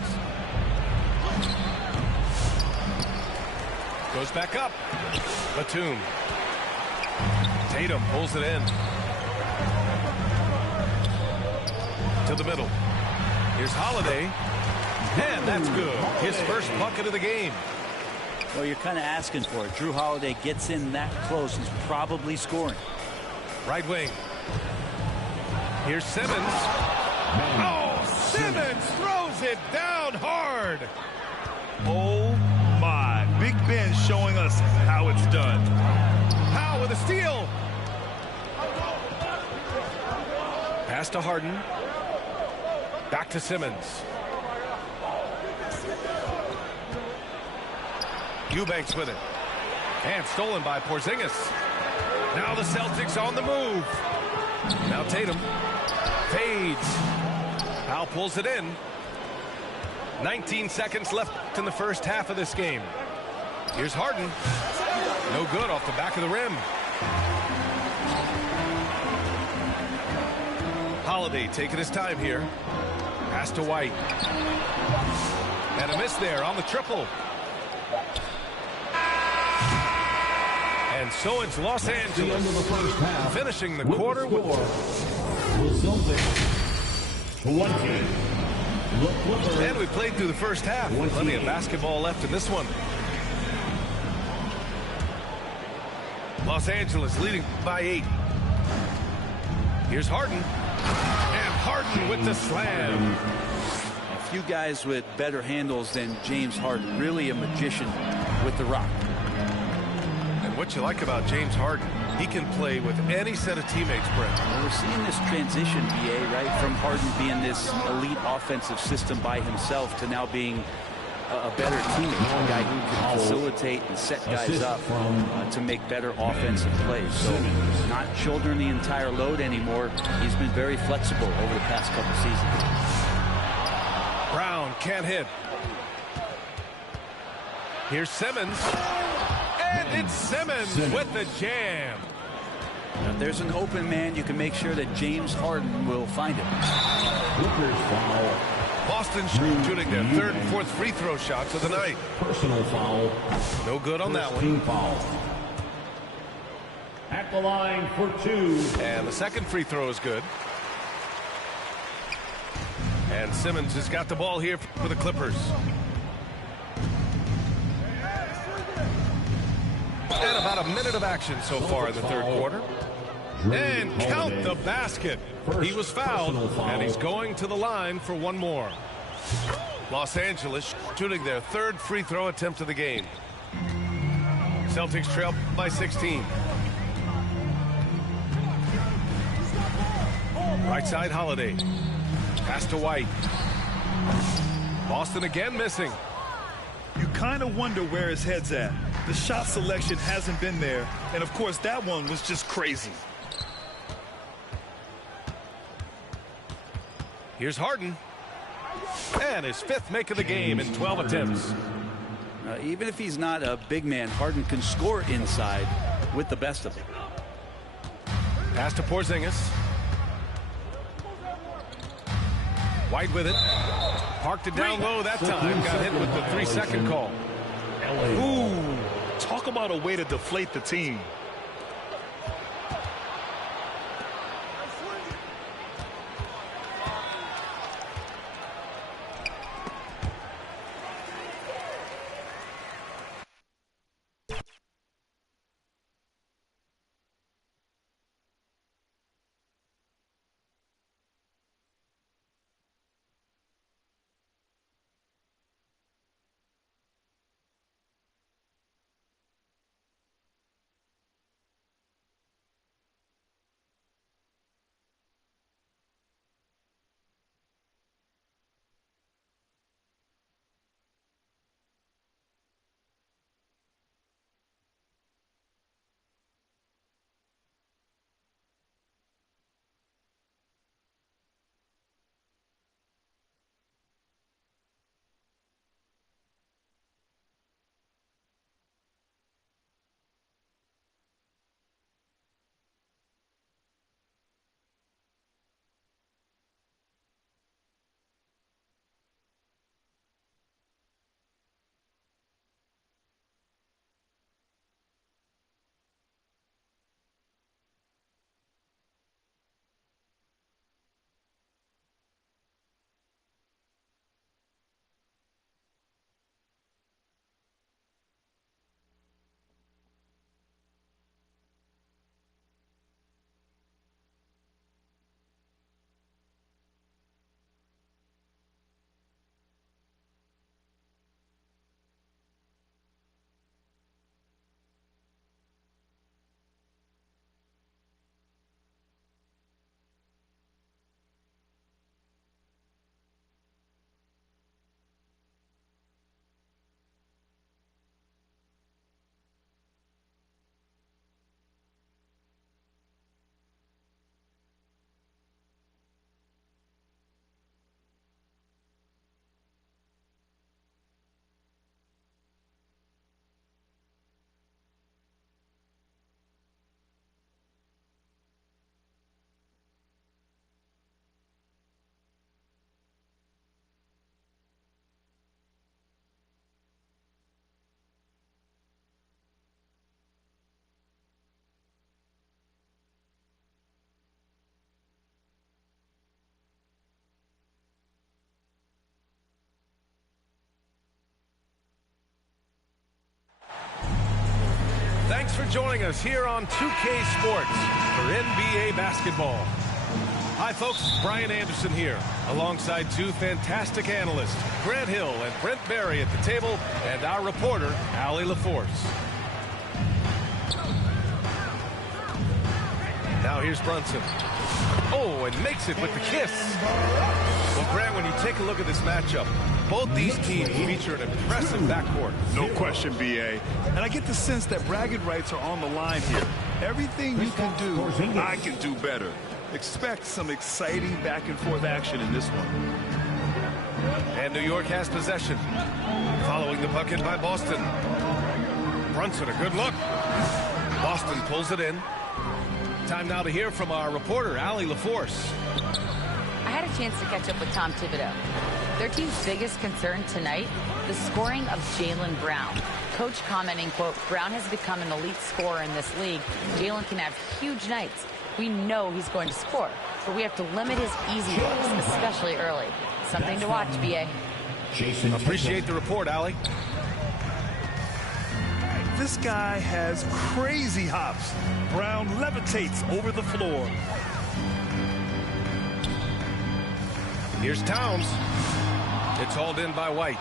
Goes back up. Batum. Tatum pulls it in. To the middle. Here's Holiday. And that's good. His first bucket of the game. Well, you're kind of asking for it. Drew Holiday gets in that close. He's probably scoring. Right wing. Here's Simmons. Oh, Simmons throws it down hard. Oh, my. Big Ben showing us how it's done. Howe with a steal. Pass to Harden. Back to Simmons. Eubanks with it. And stolen by Porzingis. Now the Celtics on the move. Now Tatum. Fades. Howe pulls it in. 19 seconds left in the first half of this game. Here's Harden. No good off the back of the rim. Holiday taking his time here. Pass to White. And a miss there on the triple. And so it's Los Angeles finishing the quarter with and we played through the first half. Plenty of basketball left in this one. Los Angeles leading by 8. Here's Harden. And Harden with the slam. A few guys with better handles than James Harden. Really a magician with the rock. And what you like about James Harden, he can play with any set of teammates, Brent. Well, we're seeing this transition, BA, right, from Harden being this elite offensive system by himself to now being a better teammate, a guy who can facilitate and set guys up to make better offensive plays. So not shouldering the entire load anymore. He's been very flexible over the past couple seasons. Brown can't hit. Here's Simmons. And it's Simmons with the jam. If there's an open man, you can make sure that James Harden will find him. Boston shooting their third and fourth free throw shots of the night. Personal foul. No good on that Team one. foul. At the line for 2. And the second free throw is good. And Simmons has got the ball here for the Clippers. And about a minute of action so far in the third quarter. And count the basket. He was fouled, and he's going to the line for one more. Los Angeles shooting their third free throw attempt of the game. Celtics trail by 16. Right side, Holiday. Pass to White. Boston again missing. You kind of wonder where his head's at. The shot selection hasn't been there. And, of course, that one was just crazy. Here's Harden. And his fifth make of the game in 12 attempts. Even if he's not a big man, Harden can score inside with the best of them. Pass to Porzingis. White with it. Parked it down low that time. Got hit with the 3-second call. Ooh, talk about a way to deflate the team. Thanks for joining us here on 2K Sports for NBA basketball. Hi, folks. Brian Anderson here, alongside two fantastic analysts, Grant Hill and Brent Barry at the table, and our reporter, Allie LaForce. Now here's Brunson. Oh, and makes it with the kiss. Well, Grant, when you take a look at this matchup, both these teams feature an impressive backcourt. No question, B.A. And I get the sense that bragging rights are on the line here. Everything you can do, I can do better. Expect some exciting back-and-forth action in this one. And New York has possession. Following the bucket by Boston. Brunson, a good look. Boston pulls it in. Time now to hear from our reporter, Allie LaForce. I had a chance to catch up with Tom Thibodeau. Their team's biggest concern tonight, the scoring of Jaylen Brown. Coach commenting, quote, Brown has become an elite scorer in this league. Jaylen can have huge nights. We know he's going to score, but we have to limit his easy looks, especially early. Something to watch, B.A. Appreciate the report, Allie. This guy has crazy hops. Brown levitates over the floor. Here's Towns. It's hauled in by White.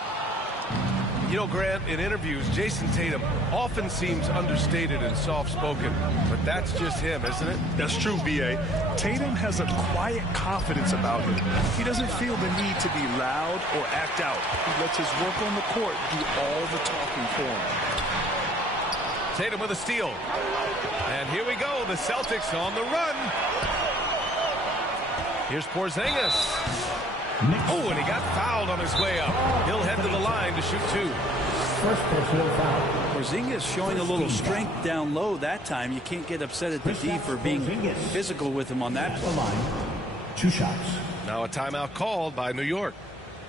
You know, Grant, in interviews, Jason Tatum often seems understated and soft-spoken, but that's just him, isn't it? That's true, B.A. Tatum has a quiet confidence about him. He doesn't feel the need to be loud or act out. He lets his work on the court do all the talking for him. Tatum with a steal. And here we go, the Celtics on the run. Here's Porzingis. Oh, and he got fouled on his way up. He'll head to the line to shoot two. First personal foul. Porzingis showing a little strength down low that time. You can't get upset at the D for being physical with him on that play. Line. 2 shots. Now a timeout called by New York.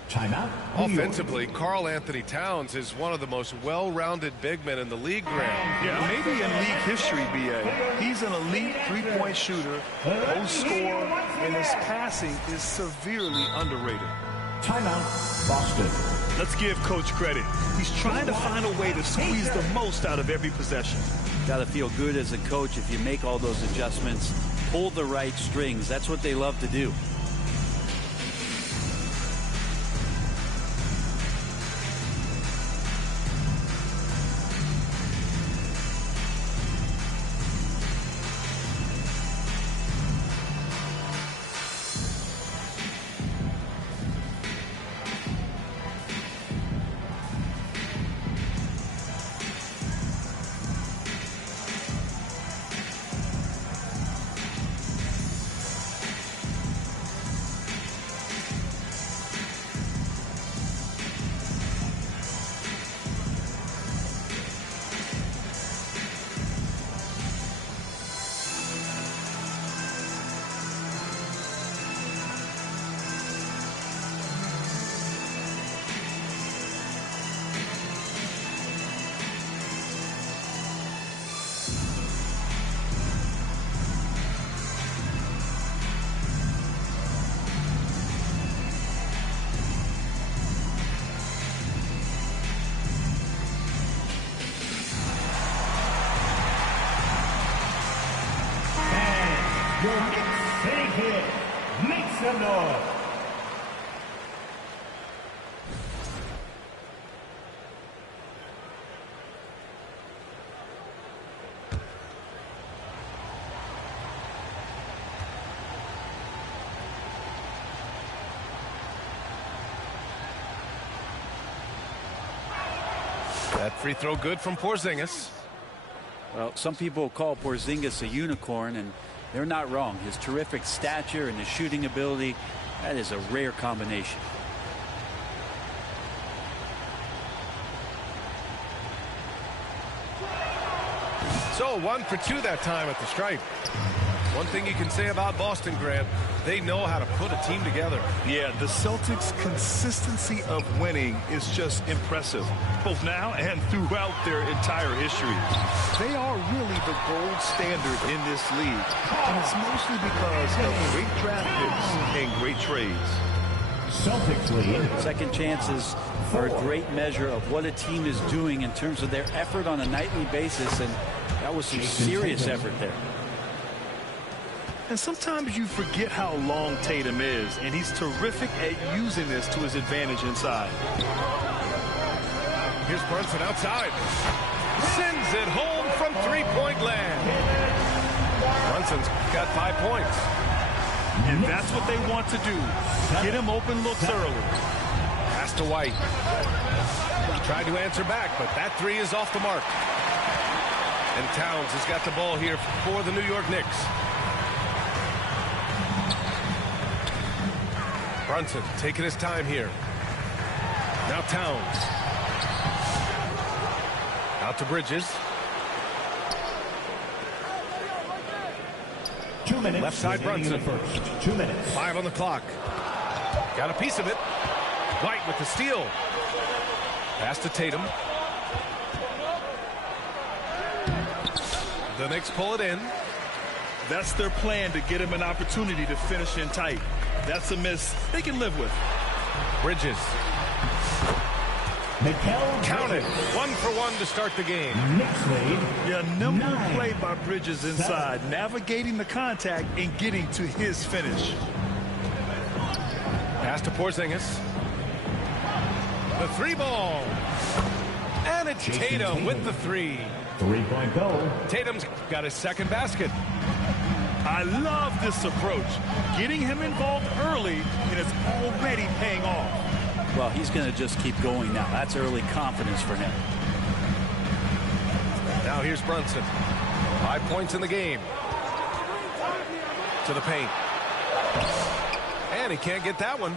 Timeout. Offensively, Karl Anthony Towns is one of the most well-rounded big men in the league, Grant. Yeah, maybe in league history, B.A. He's an elite three-point shooter, post scorer, and his passing is severely underrated. Timeout, Boston. Let's give Coach credit. He's trying to find a way to squeeze the most out of every possession. Got to feel good as a coach if you make all those adjustments, pull the right strings. That's what they love to do. Your Knicks City Kid, make some noise. That free throw good from Porzingis. Well, some people call Porzingis a unicorn, and they're not wrong. His terrific stature and his shooting ability, that is a rare combination. So 1 for 2 that time at the stripe. One thing you can say about Boston, Grant, they know how to put a team together. Yeah, the Celtics' consistency of winning is just impressive, both now and throughout their entire history. They are really the gold standard in this league, and it's mostly because of great draft picks and great trades. Celtics lead. Second chances are a great measure of what a team is doing in terms of their effort on a nightly basis, and That was some serious effort there. And sometimes you forget how long Tatum is, and he's terrific at using this to his advantage inside. Here's Brunson outside. Sends it home from three-point land. Brunson's got 5 points. And that's what they want to do. Get him open looks early. Pass to White. Tried to answer back, but that three is off the mark. And Towns has got the ball here for the New York Knicks. Brunson taking his time here. Now Towns. Out to Bridges. 2 minutes. Left side Brunson. First. 2 minutes. 5 on the clock. Got a piece of it. White with the steal. Pass to Tatum. The Knicks pull it in. That's their plan, to get him an opportunity to finish in tight. That's a miss they can live with. Bridges. Counted. 1 for 1 to start the game. Knicks lead. Yeah, number play by Bridges inside, navigating the contact and getting to his finish. Pass to Porzingis. The three ball. And it's Tatum with the three. 3-point goal. Tatum's got his second basket. I love this approach. Getting him involved early, and it's already paying off. Well, he's going to just keep going now. That's early confidence for him. Now here's Brunson. 5 points in the game. To the paint. And he can't get that one.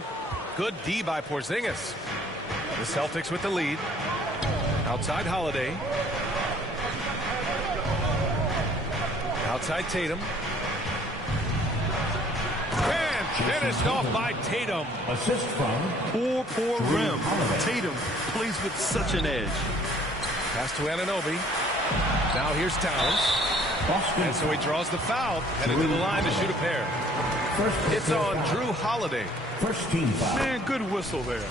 Good D by Porzingis. The Celtics with the lead. Outside Holiday. Outside Tatum. And finished off by Tatum. Assist from Poor rim. Tatum plays with such an edge. Pass to Anunoby. Now here's Towns. And so he draws the foul. Headed to the line to shoot a pair. It's on Drew Holiday. First team foul. Man, good whistle there.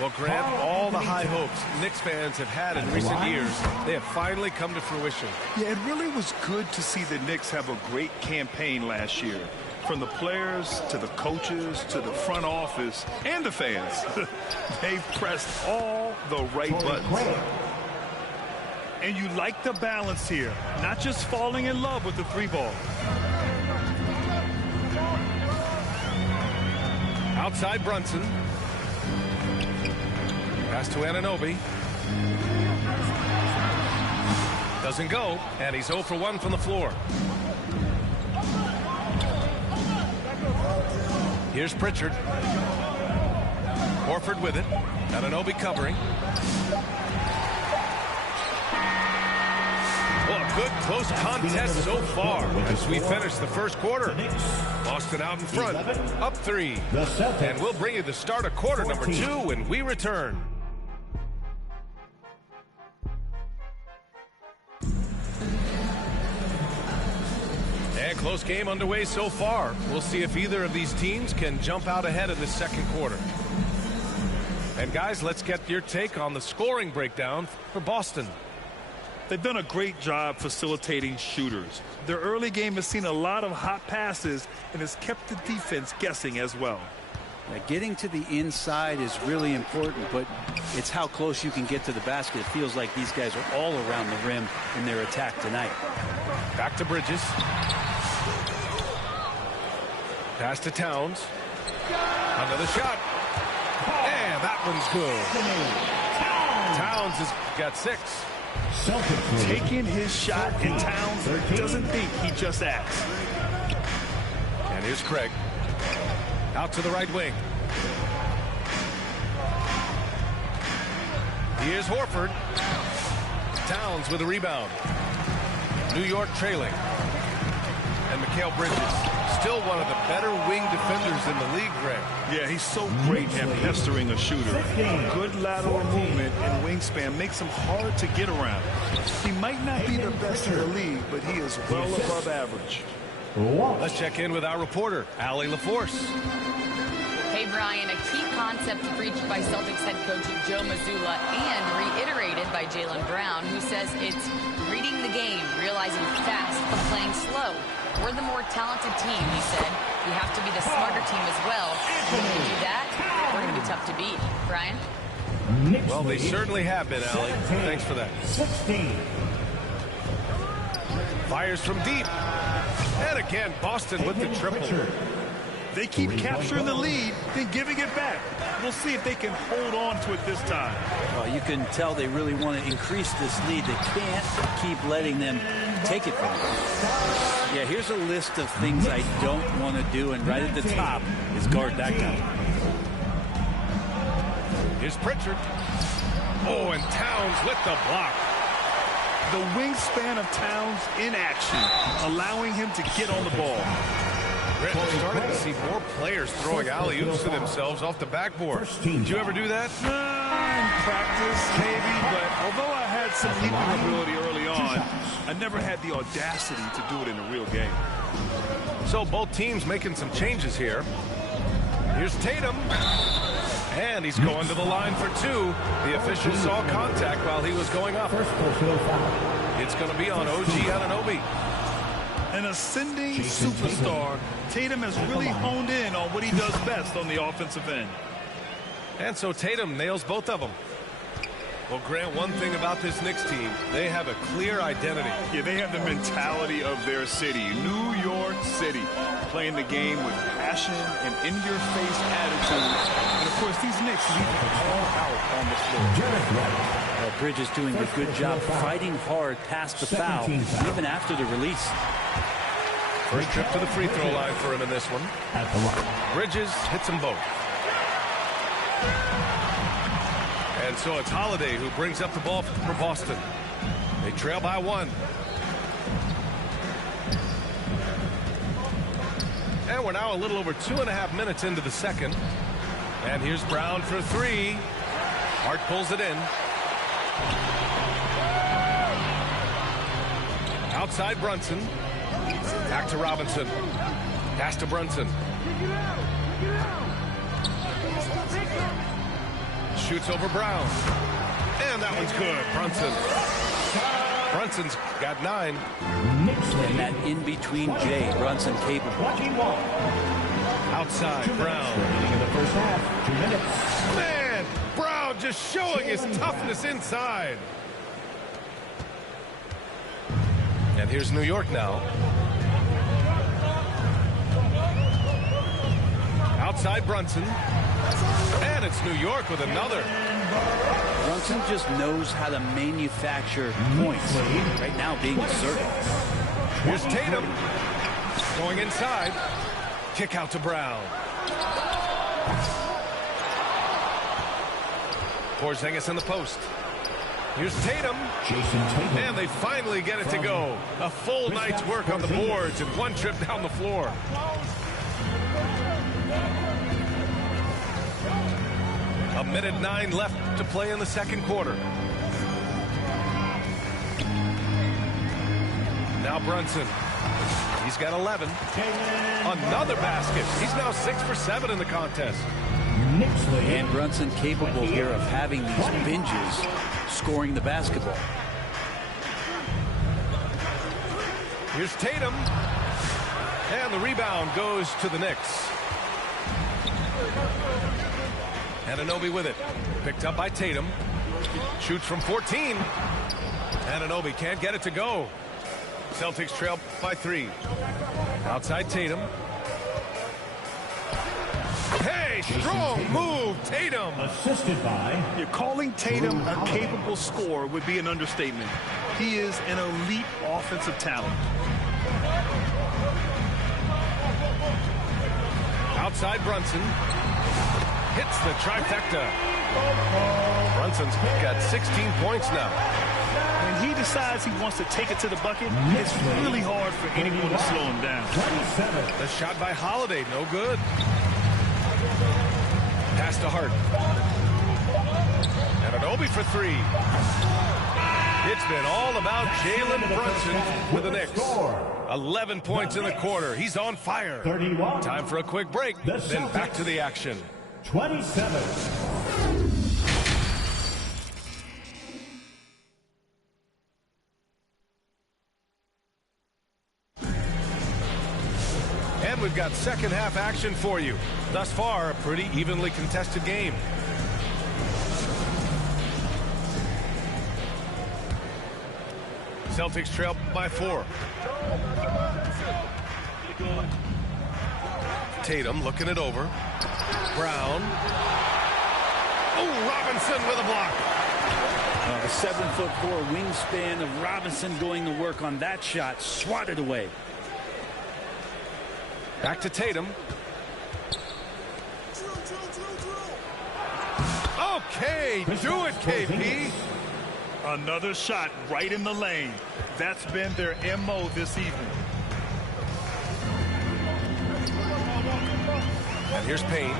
Well, Grant, all the high hopes Knicks fans have had in recent years, they have finally come to fruition. Yeah, it really was good to see the Knicks have a great campaign last year. From the players to the coaches to the front office and the fans. They've pressed all the right buttons. And you like the balance here, not just falling in love with the three ball. Outside Brunson. Pass to Anunoby. Doesn't go, and he's 0 for 1 from the floor. Here's Pritchard. Horford with it. Anunoby covering. Well, a good close contest so far as we finish the first quarter. Boston out in front, up 3. And we'll bring you the start of quarter number 2 when we return. And close game underway so far. We'll see if either of these teams can jump out ahead in the second quarter. And guys, let's get your take on the scoring breakdown for Boston. They've done a great job facilitating shooters. Their early game has seen a lot of hot passes and has kept the defense guessing as well. Now, getting to the inside is really important, but it's how close you can get to the basket. It feels like these guys are all around the rim in their attack tonight. Back to Bridges. Pass to Towns. Another shot. And that one's good. Towns has got 6. Taking his shot, and Towns doesn't think, he just acts. And here's Craig. Out to the right wing. Here's Horford. Towns with a rebound. New York trailing. And Mikal Bridges, still one of the better wing defenders in the league, Greg. Yeah, he's so great at pestering a shooter. Good lateral movement and wingspan makes him hard to get around. He might not be the best in the league, but he is well above average. Let's check in with our reporter, Allie LaForce. Hey, Brian, a key concept preached by Celtics head coach Joe Mazzulla and reiterated by Jaylen Brown, who says it's reading the game, realizing fast but playing slow. We're the more talented team, he said. We have to be the smarter team as well. And when we do that, we're going to be tough to beat. Brian? Well, they certainly have been, Allie. Thanks for that. 16. Fires from deep. And again, Boston with the triple. They keep capturing the lead, then giving it back. We'll see if they can hold on to it this time. Well, you can tell they really want to increase this lead. They can't keep letting them take it from them. Yeah, here's a list of things I don't want to do, and right at the top is guard that guy. Here's Pritchard. Oh, and Towns with the block. The wingspan of Towns in action, allowing him to get on the ball. We're starting to see more players throwing alley-oops to themselves off the backboard. Did you ever do that? In practice, maybe, but although I had some leaping ability early on, I never had the audacity to do it in a real game. So both teams making some changes here. Here's Tatum. And he's going to the line for two. The official saw contact while he was going up. It's going to be on OG Anunoby. An ascending superstar, Tatum has really honed in on what he does best on the offensive end. And so Tatum nails both of them. Well, Grant, one thing about this Knicks team, they have a clear identity. Yeah, they have the mentality of their city, New York City, playing the game with passion and in-your-face attitudes. And, of course, these Knicks leave it all out on the floor. Bridges doing a good job fighting hard past the foul, even after the release. First trip to the free throw line for him in this one. Bridges hits them both. And so it's Holiday who brings up the ball for Boston. They trail by one. And we're now a little over 2.5 minutes into the second. And here's Brown for three. Hart pulls it in. Outside Brunson. Back to Robinson. Pass to Brunson. Shoots over Brown. And that one's good. Brunson's got 9. And that in-between J, Brunson capable. Outside Brown. In the first half, 2 minutes. Man, Brown just showing his toughness inside. And here's New York now. Outside Brunson. And it's New York with another. Brunson just knows how to manufacture points. Right now being assertive. Here's Tatum. Going inside. Kick out to Brown. Porzingis in the post. Here's Tatum. And they finally get it to go. A full night's work on the boards and one trip down the floor. A minute 9 left to play in the second quarter. Now Brunson. He's got 11. Another basket. He's now 6 for 7 in the contest. And Brunson capable here of having these binges, scoring the basketball. Here's Tatum. And the rebound goes to the Knicks. Anunoby with it. Picked up by Tatum. Shoots from 14. Anunoby can't get it to go. Celtics trail by 3. Outside Tatum. Hey, strong move, Tatum. Assisted by. You're calling Tatum a capable scorer would be an understatement. He is an elite offensive talent. Outside Brunson. Hits the trifecta. Brunson's got 16 points now. When he decides he wants to take it to the bucket, it's really hard for anyone to slow him down. 27. The shot by Holiday, no good. Pass to Hart. Anunoby for 3. It's been all about Jalen Brunson with the Knicks. 11 points in the quarter. He's on fire. 31. Time for a quick break, then back to the action. 27. And we've got second half action for you. Thus far, a pretty evenly contested game. Celtics trail by 4. Tatum looking it over. Brown. Oh, Robinson with a block. The 7'4" wingspan of Robinson going to work on that shot. Swatted away. Back to Tatum. Okay, do it, KP. Another shot right in the lane. That's been their MO this evening. And here's Payne.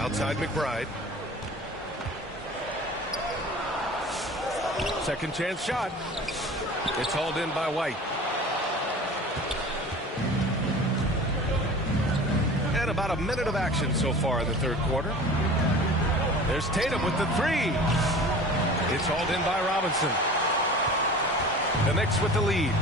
Outside McBride. Second chance shot. It's hauled in by White. And about a minute of action so far in the third quarter. There's Tatum with the 3. It's hauled in by Robinson. The Knicks with the lead.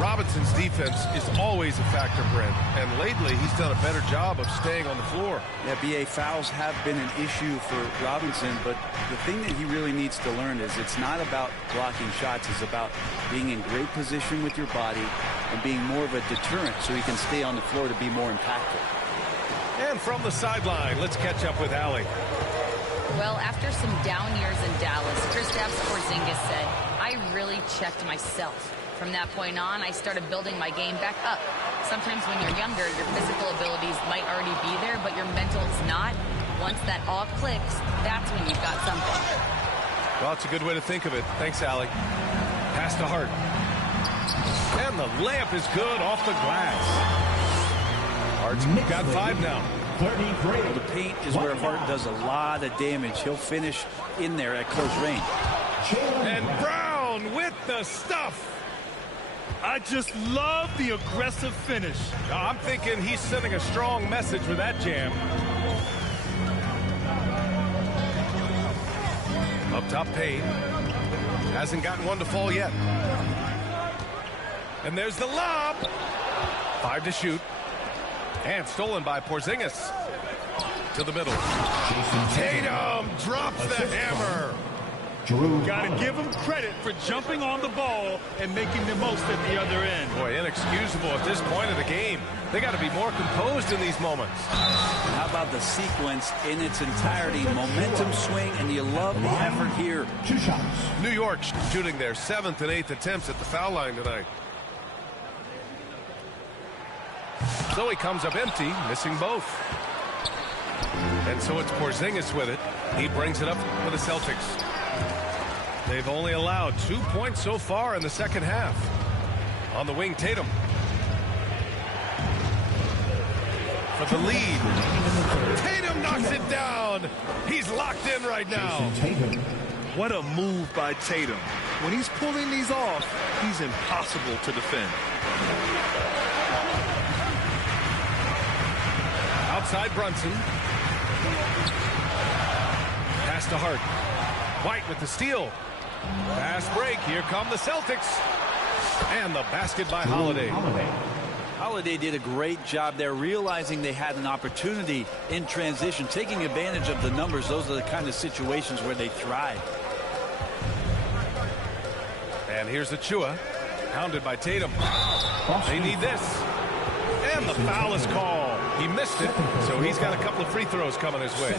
Robinson's defense is always a factor, Brent, and lately he's done a better job of staying on the floor. Yeah, BA, fouls have been an issue for Robinson, but the thing that he really needs to learn is it's not about blocking shots. It's about being in great position with your body and being more of a deterrent so he can stay on the floor to be more impactful. And from the sideline, let's catch up with Allie. Well, after some down years in Dallas, Kristaps Porzingis said, I really checked myself. From that point on, I started building my game back up. Sometimes when you're younger, your physical abilities might already be there, but your mental's not. Once that all clicks, that's when you've got something. Well, it's a good way to think of it. Thanks, Allie. Pass to Hart. And the layup is good off the glass. Hart's got 5 now. 33. Well, the paint is where Hart does a lot of damage. He'll finish in there at close range. And Brown with the stuff. I just love the aggressive finish. I'm thinking he's sending a strong message with that jam. Up top, Payne. Hasn't gotten one to fall yet. And there's the lob. 5 to shoot. And stolen by Porzingis. To the middle. Tatum drops the hammer. Got to give him credit for jumping on the ball and making the most at the other end. Boy, inexcusable at this point of the game. They got to be more composed in these moments. How about the sequence in its entirety? Momentum swing, and you love the effort here. 2 shots. New York shooting their 7th and 8th attempts at the foul line tonight. So he comes up empty, missing both. And so it's Porzingis with it. He brings it up for the Celtics. They've only allowed 2 points so far in the second half. On the wing, Tatum. For the lead. Tatum knocks it down. He's locked in right now. What a move by Tatum. When he's pulling these off, he's impossible to defend. Outside Brunson. Pass to Hart. White with the steal. Fast break. Here come the Celtics. And the basket by Holiday. Holiday did a great job there, realizing they had an opportunity in transition, taking advantage of the numbers. Those are the kind of situations where they thrive. And here's Achua, hounded by Tatum. They need this. And the foul is called. He missed it, so he's got a couple of free throws coming his way.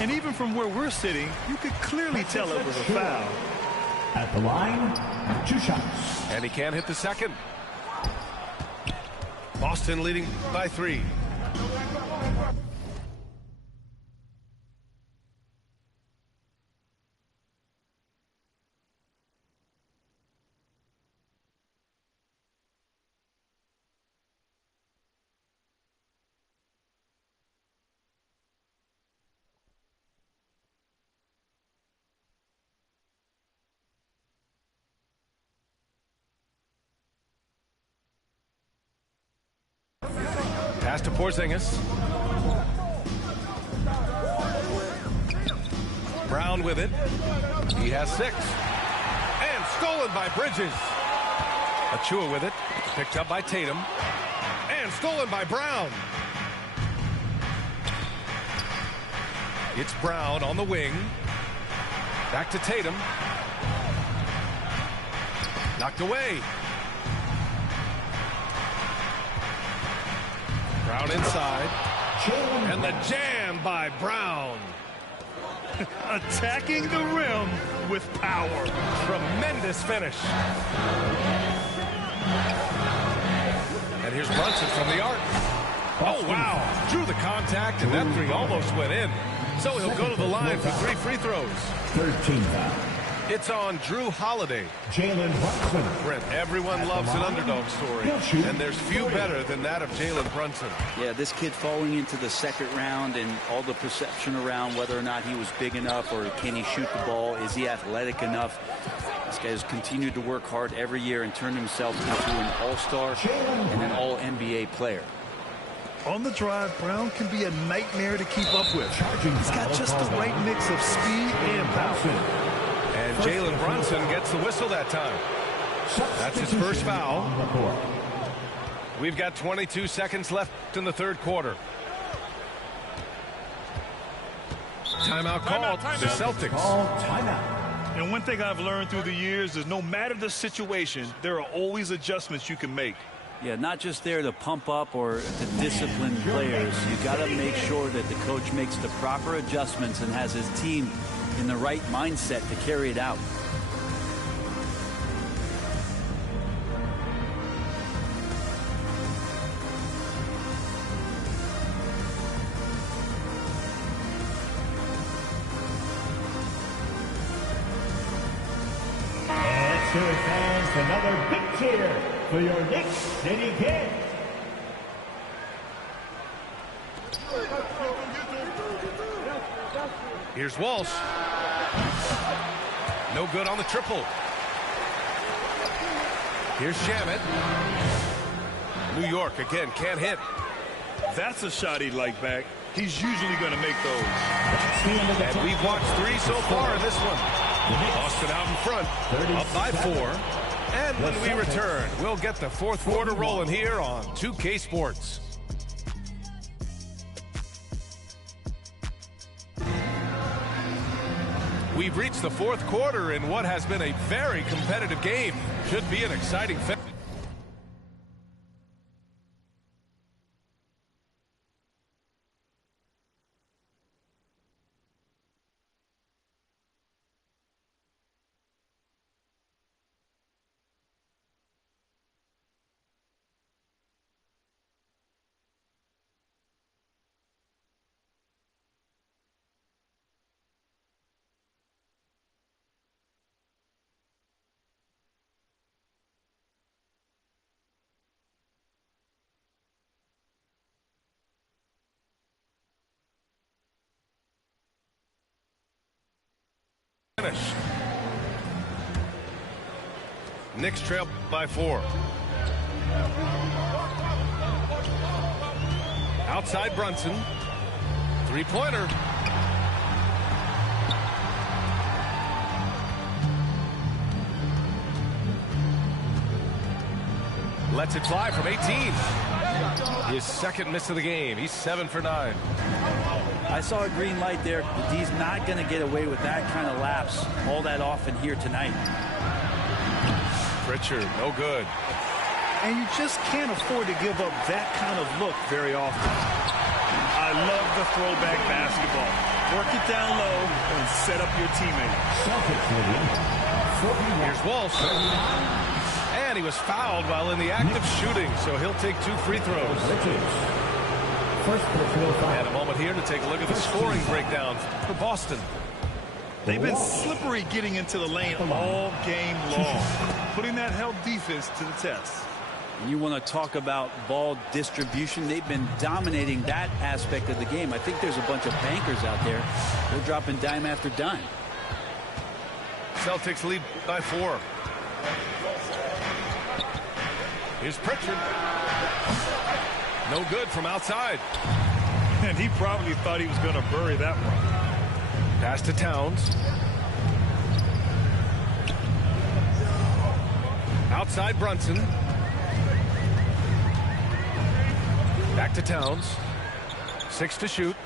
And even from where we're sitting, you could clearly tell it was a foul. At the line, 2 shots. And he can't hit the second. Boston leading by 3. Pass to Porzingis. Brown with it. He has 6. And stolen by Bridges. Achua with it. Picked up by Tatum. And stolen by Brown. It's Brown on the wing. Back to Tatum. Knocked away. Brown inside. And the jam by Brown. Attacking the rim with power. Tremendous finish. And here's Brunson from the arc. Oh, wow. Drew the contact, and that 3 almost went in. So he'll go to the line for 3 free throws. 13 foul. It's on Drew Holiday. Jalen Brunson. Brent, everyone loves an underdog story, and there's few better than that of Jalen Brunson. Yeah, this kid falling into the second round and all the perception around whether or not he was big enough or can he shoot the ball, is he athletic enough? This guy has continued to work hard every year and turned himself into an all-star and an all-NBA player. On the drive, Brown can be a nightmare to keep up with. He's got just the right mix of speed and power. And Jalen Brunson gets the whistle that time. That's his first foul. We've got 22 seconds left in the third quarter. Timeout called. The Celtics. Timeout. And one thing I've learned through the years is no matter the situation, there are always adjustments you can make. Yeah, not just there to pump up or to discipline players. You got to make sure that the coach makes the proper adjustments and has his team in the right mindset to carry it out. And to advance, another big cheer for your Knicks City Kings. Here's Walsh. No good on the triple. Here's Shamet. New York again can't hit. That's a shot he'd like back. He's usually going to make those. And we've watched 3 so far in this one. Boston out in front, up by 4. And when we return, we'll get the fourth quarter rolling here on 2K Sports. We've reached the fourth quarter in what has been a very competitive game. Should be an exciting finish. Knicks trail by 4. Outside Brunson. 3-pointer. Lets it fly from 18. His second miss of the game. He's 7 for 9. I saw a green light there. He's not going to get away with that kind of lapse all that often here tonight. Pritchard, no good. And you just can't afford to give up that kind of look very often. I love the throwback basketball. Work it down low and set up your teammate. Here's Walsh. And he was fouled while in the act of shooting, so he'll take 2 free throws. And a moment here to take a look at the scoring breakdown for Boston. They've been slippery getting into the lane all game long, putting that help defense to the test. And you want to talk about ball distribution. They've been dominating that aspect of the game. I think there's a bunch of bankers out there. They're dropping dime after dime. Celtics lead by 4. Here's Pritchard. No good from outside. And he probably thought he was going to bury that one. Pass to Towns. Outside Brunson. Back to Towns. 6 to shoot.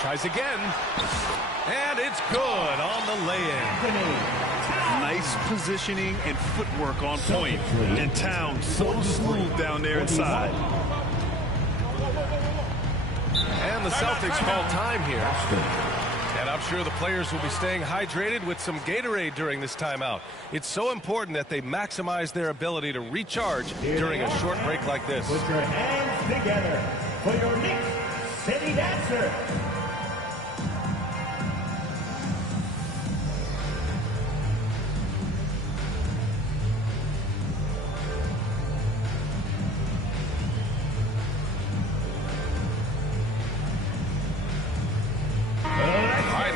Tries again. And it's good on the lay-in. Nice positioning and footwork on point. And Towns so smooth down there inside. And the Celtics call time here. And I'm sure the players will be staying hydrated with some Gatorade during this timeout. It's so important that they maximize their ability to recharge during a short break like this. Put your hands together for your Knicks City Dancer.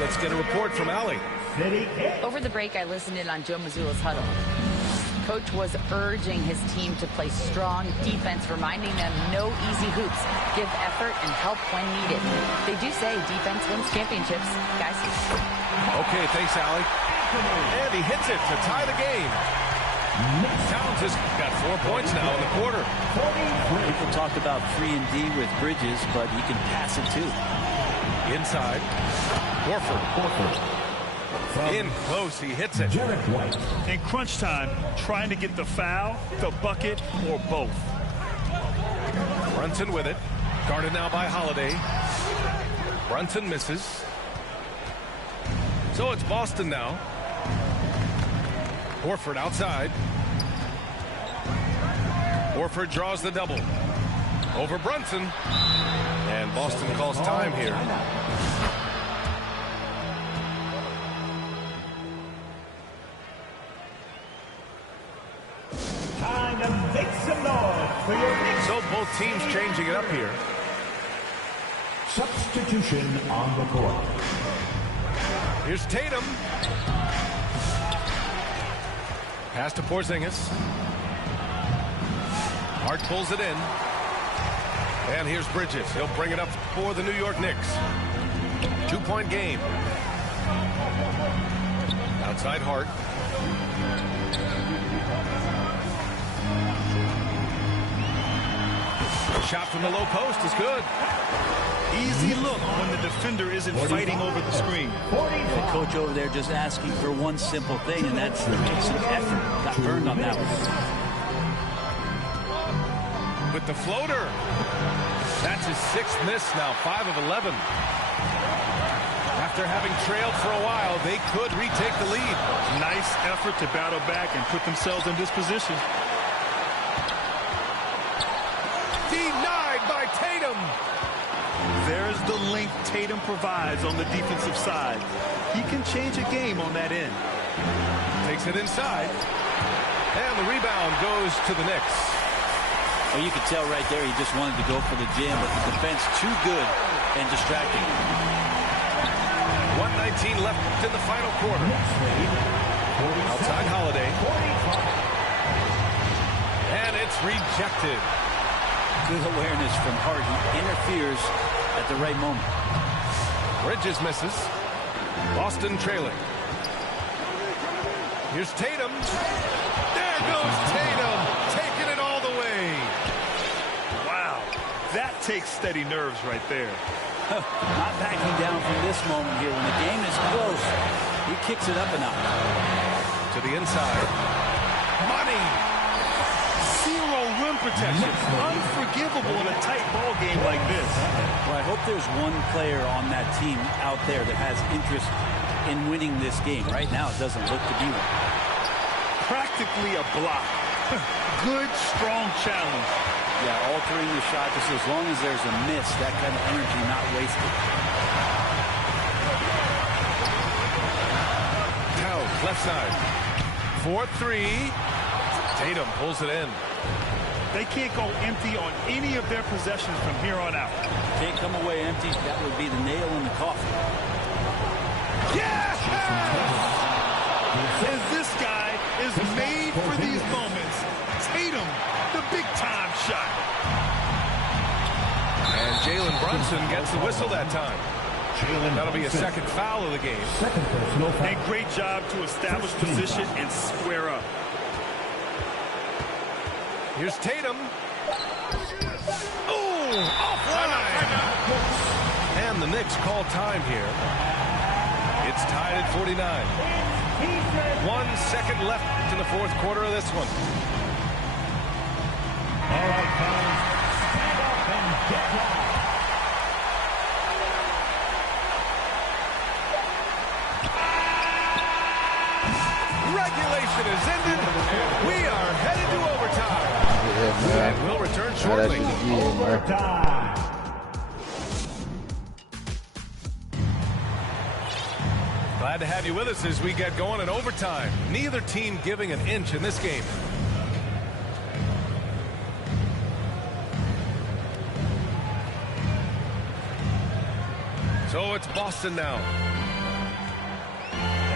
Let's get a report from Allie. Over the break, I listened in on Joe Mazzulla's huddle. Coach was urging his team to play strong defense, reminding them no easy hoops, give effort, and help when needed. They do say defense wins championships, guys. Okay, thanks, Allie. And he hits it to tie the game. Towns has got 4 points now in the quarter. People talked about 3 and D with Bridges, but he can pass it too. Inside. Horford. In close, he hits it. In crunch time, trying to get the foul, the bucket, or both. Brunson with it. Guarded now by Holiday. Brunson misses. So it's Boston now. Horford outside. Horford draws the double. Over Brunson. And Boston calls time here. Time to make some noise for your Knicks. So both teams changing it up here. Substitution on the court. Here's Tatum. Pass to Porzingis. Hart pulls it in. And here's Bridges. He'll bring it up for the New York Knicks. 2-point game. Outside Hart. Shot from the low post is good. Easy look when the defender isn't fighting over the screen. The coach over there just asking for one simple thing, and that's some effort. Got burned on that one. With the floater. That's his 6th miss now, 5 of 11. After having trailed for a while, they could retake the lead. Nice effort to battle back and put themselves in this position. Denied by Tatum. There's the length Tatum provides on the defensive side. He can change a game on that end. Takes it inside. And the rebound goes to the Knicks. Well, you could tell right there he just wanted to go for the jam, but the defense too good and distracting. 1:19 left in the final quarter. Outside Holiday. And it's rejected. Good awareness from Hart. He interferes at the right moment. Bridges misses. Boston trailing. Here's Tatum. There goes Tatum. Taking it all the way. Wow. That takes steady nerves right there. Not backing down from this moment here. When the game is close, he kicks it up a notch. To the inside. Money. Zero rim protection. Unforgivable in a tight ball game like this. Well, I hope there's one player on that team out there that has interest in winning this game. Right now, it doesn't look to be one. Practically a block. Good, strong challenge. Yeah, altering the shot just as long as there's a miss, that kind of energy not wasted. Towns, left side. 4-3. Tatum pulls it in. They can't go empty on any of their possessions from here on out. Can't come away empty. That would be the nail in the coffin. Yeah! And this guy is made for these moments. Tatum, the big-time shot. And Jalen Brunson gets the whistle that time. That'll be a second foul of the game. A great job to establish position and square up. Here's Tatum. Oh, offline. And the Knicks call time here. It's tied at 49. 1 second left in the fourth quarter of this one. All right, guys, stand up and get down. Regulation is ended. We are headed to overtime. And we'll return shortly. Overtime. Glad to have you with us as we get going in overtime. Neither team giving an inch in this game. So it's Boston now.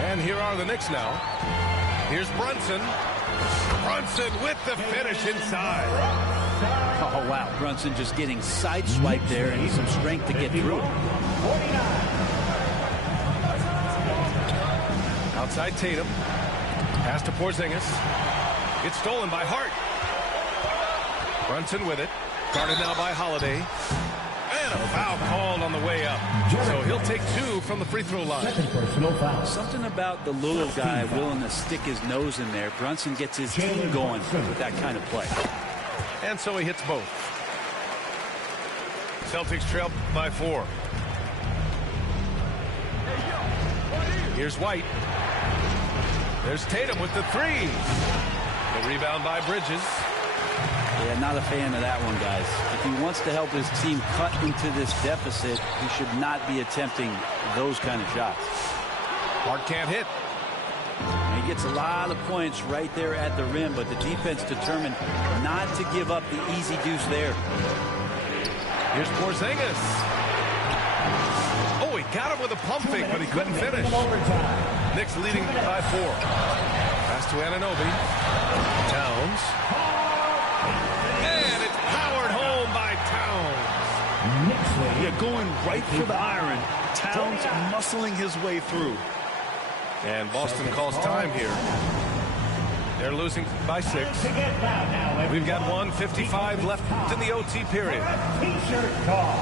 And here are the Knicks now. Here's Brunson. Brunson with the finish inside. Oh, wow. Brunson just getting sideswiped there and some strength to get through it. Outside Tatum. Pass to Porzingis. It's stolen by Hart. Brunson with it. Guarded now by Holiday. And a foul called on the way up. So he'll take 2 from the free throw line. Something about the little guy willing to stick his nose in there. Brunson gets his team going with that kind of play. And so he hits both. Celtics trail by 4. Here's White. There's Tatum with the 3. The rebound by Bridges. Yeah, not a fan of that one, guys. If he wants to help his team cut into this deficit, he should not be attempting those kind of shots. Hart can't hit. And he gets a lot of points right there at the rim, but the defense determined not to give up the easy deuce there. Here's Porzingis. Oh, he got him with a pump fake, but he couldn't finish. Knicks leading by 4. Pass to Anunoby. Towns. And it's powered home by Towns. Yeah, going right for the iron. Towns muscling his way through. And Boston calls time here. They're losing by 6. We've got 1:55 left in the OT period. T-shirt call.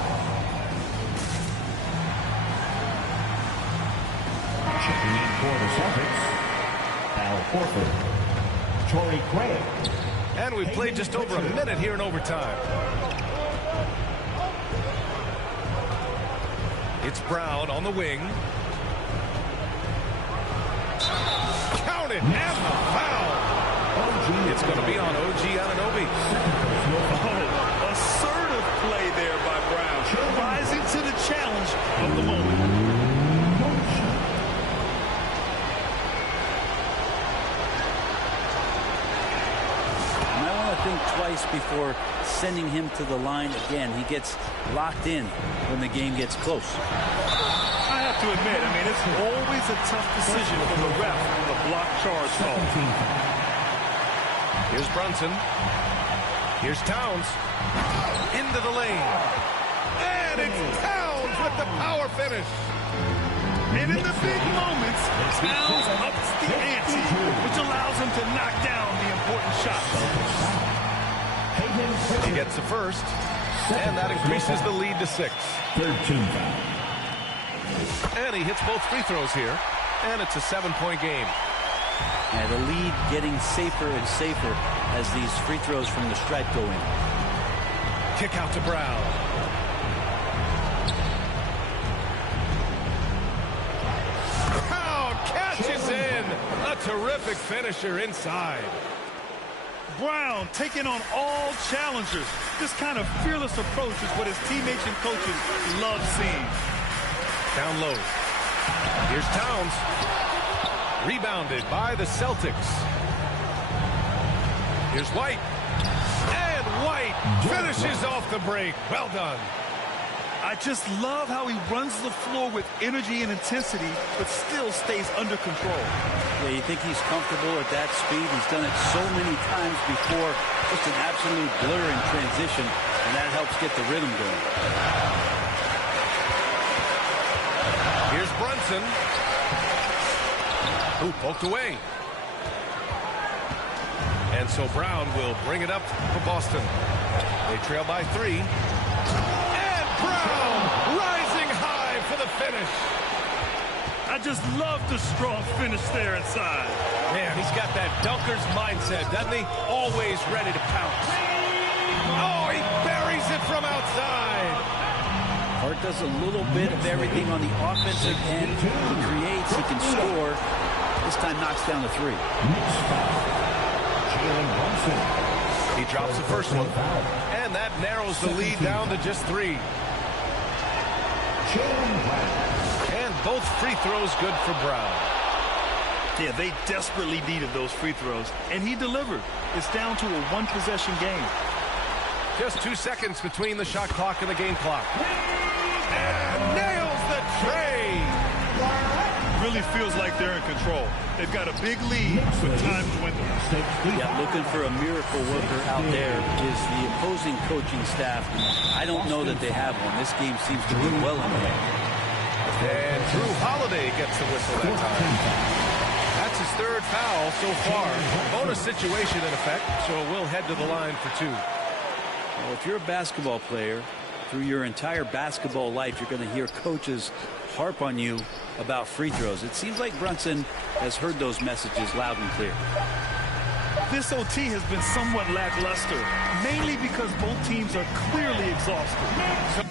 Checking in for the Celtics. Al Horford. Torrey Craig. And we've played just over a minute here in overtime. It's Brown on the wing. Counted and the foul. It's going to be on OG Anunoby. Oh, assertive play there by Brown. Rising to the challenge of the moment. Think twice before sending him to the line again. He gets locked in when the game gets close. I have to admit, it's always a tough decision for the ref on the block charge call. Here's Brunson. Here's Towns. Into the lane. And it's Towns with the power finish. And in the big moments, Towns ups the ante, which allows him to knock down the important shots. He gets the first, and that increases the lead to 6. 13. And he hits both free throws here, and it's a 7-point game. And the lead getting safer and safer as these free throws from the stripe go in. Kick out to Brown. Brown catches in. A terrific finisher inside. Brown taking on all challengers. This kind of fearless approach is what his teammates and coaches love seeing. Down low. Here's Towns. Rebounded by the Celtics. Here's White. And White finishes off the break. Well done. I just love how he runs the floor with energy and intensity, but still stays under control. Yeah, you think he's comfortable at that speed? He's done it so many times before. Just an absolute blur in transition, and that helps get the rhythm going. Here's Brunson. Who poked away. And so Brown will bring it up for Boston. They trail by 3. And Brown rising high for the finish. I just love the strong finish there inside. Man, he's got that dunker's mindset, doesn't he? Always ready to pounce. Oh, he buries it from outside. Hart does a little bit of everything on the offensive end. He creates, he can score. This time knocks down the 3. He drops the first one. And that narrows the lead down to just 3. And both free throws good for Brown. Yeah, they desperately needed those free throws, and he delivered. It's down to a 1-possession game. Just 2 seconds between the shot clock and the game clock. And nails the tray. Really feels like they're in control. They've got a big lead with time dwindling. Yeah, looking for a miracle worker out there is the opposing coaching staff. I don't know that they have one. This game seems to be well in hand. And Drew Holiday gets the whistle that time. That's his 3rd foul so far. Bonus situation in effect, so we'll head to the line for 2. Well, if you're a basketball player, through your entire basketball life, you're going to hear coaches harp on you about free throws. It seems like Brunson has heard those messages loud and clear. This OT has been somewhat lackluster, mainly because both teams are clearly exhausted.